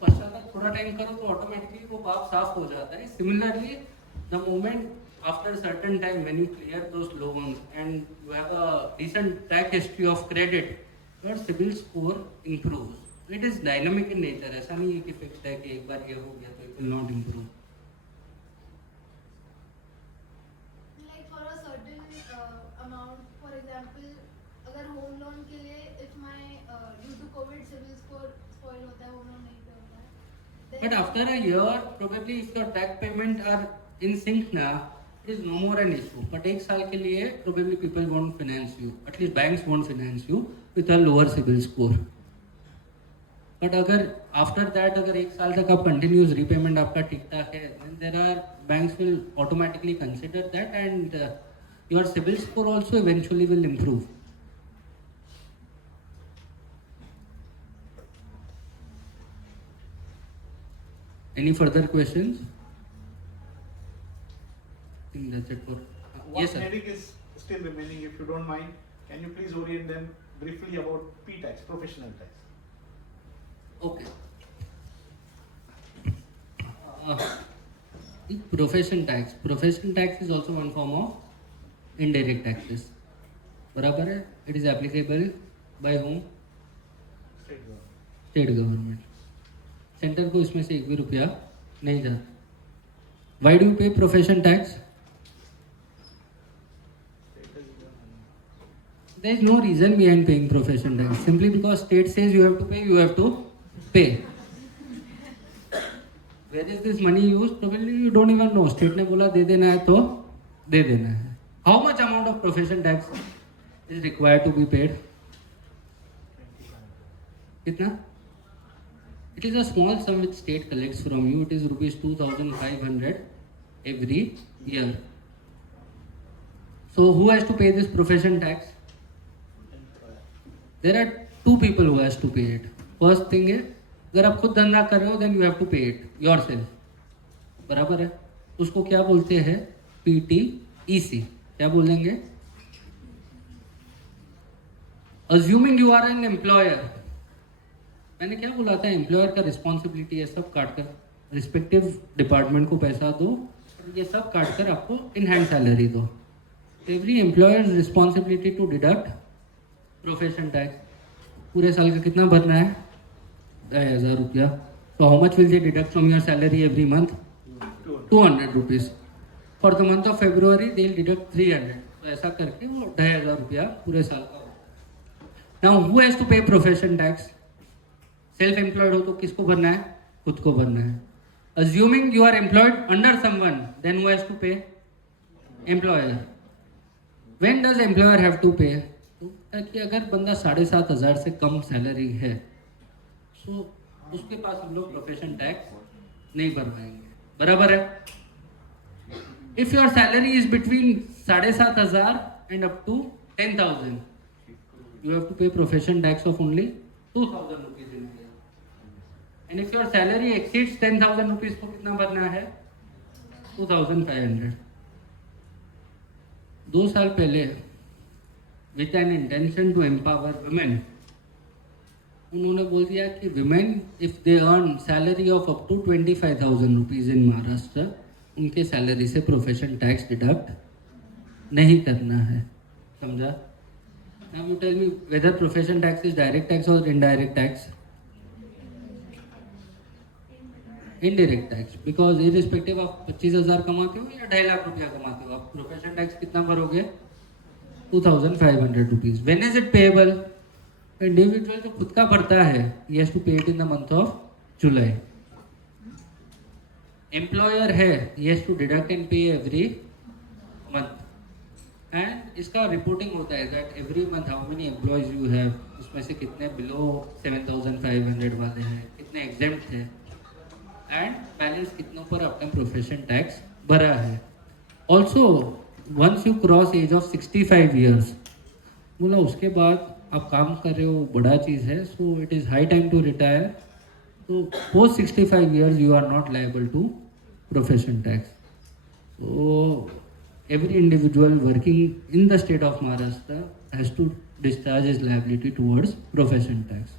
पश्चाताप थोड़ा टाइम करो तो ऑटोमेटिकली वो पाप साफ हो जाता है. Similarly, the moment after a certain time when you clear those loans and you have a decent track history of credit, your CIBIL score improves. It is dynamic in nature. ऐसा नहीं है कि फिक्स्ड है कि एक बार ये हो गया तो it will not improve. Like for a certain amount, for example, अगर home loan के लिए if my due to COVID CIBIL score spoil होता है, home loan नहीं पे होता है. But after a year, probably if your tax payment are in sync now, it is no more an issue. But एक साल के लिए probably people won't finance you. At least banks won't finance you with a lower CIBIL score. But अगर after that अगर एक साल तक आप continuous repayment आपका ठीक ठाक है, then there are banks will automatically consider that and your CIBIL score also eventually will improve. Any further questions? I think that's it for. One Yes, sir. heading is still remaining. If you don't mind, can you please orient them briefly about P-tax, professional tax? Okay. Profession tax. Profession tax is also one form of indirect taxes. बराबर है? It is applicable by whom? State government. State government. Centre को इसमें से एक भी रुपया नहीं जाता. Why do you pay profession tax? There is no reason behind paying profession tax. Simply because state says you have to pay, you have to pay. Where is this money used? Probably you don't even know. State ने बोला दे देना है तो दे देना है. How much amount of profession tax is required to be paid? कितना? It is a small sum which state collects from you. It is rupees 2,500 every year. So who has to pay this profession tax? There are two people who has to pay it. First thing है, अगर आप खुद धंधा कर रहे हो then you have to pay it yourself. बराबर है? उसको क्या बोलते हैं? PTEC. क्या बोलेंगे? Assuming you are an employer. मैंने क्या बोला था? एम्प्लॉयर का रिस्पॉन्सिबिलिटी है सब काट कर रिस्पेक्टिव डिपार्टमेंट को पैसा दो, ये सब काट कर आपको इन हैंड सैलरी दो. Every employer responsibility to deduct profession tax. पूरे साल का कितना भरना है? 10,000 रुपया. तो how much will they deduct from your salary every month? 200 rupees. For the month of February they will deduct 300. तो ऐसा करके वो 10,000 रुपया पूरे साल का. नाउ हु हैज़ टू पे प्रोफेशन टैक्स? सेल्फ एम्प्लॉयड हो तो किसको भरना है? खुद को भरना है. Assuming you are employed under someone, then who has to pay? Employer. When does employer have to pay? कि अगर बंदा 7,500 से कम सैलरी है सो उसके पास हम लोग प्रोफेशन टैक्स नहीं भरवाएंगे. बराबर है. If your salary is between 7,500 and up to 10,000 you have to pay profession tax of only 2,000 rupees in a year. And if your salary exceeds 10,000 rupees तो कितना भरना है? 2,500. 2 साल पहले with an intention to empower women उन्होंने बोल दिया कि women if they earn salary of up to 25,000 rupees in Maharashtra उनके सैलरी से प्रोफेशन टैक्स डिडक्ट नहीं करना है. समझा? Now you tell me whether profession tax is direct tax or indirect tax. Indirect tax, because irrespective of 25,000 कमाते हो या 2.5 लाख रुपया कमाते हो, आप प्रोफेशन टैक्स कितना भरोगे? 2,500 rupees. When is it payable? Individual जो खुद का भरता है, he has to pay it in the month of July. Employer है, he has to deduct and pay every month. And इसका रिपोर्टिंग होता है that every month how many employees you have, उसमें से कितने बिलो 7,500 वाले हैं, कितने एग्जेम्प्ट हैं, एंड बैलेंस कितनों पर आपने प्रोफेशन टैक्स भरा है. Also once you cross age of 65 years, बोला उसके बाद आप काम कर रहे हो, बड़ा चीज़ है, so it is high time to retire. तो post 65 years you are not liable to profession tax. So every individual working in the state of Maharashtra has to discharge his liability towards profession tax.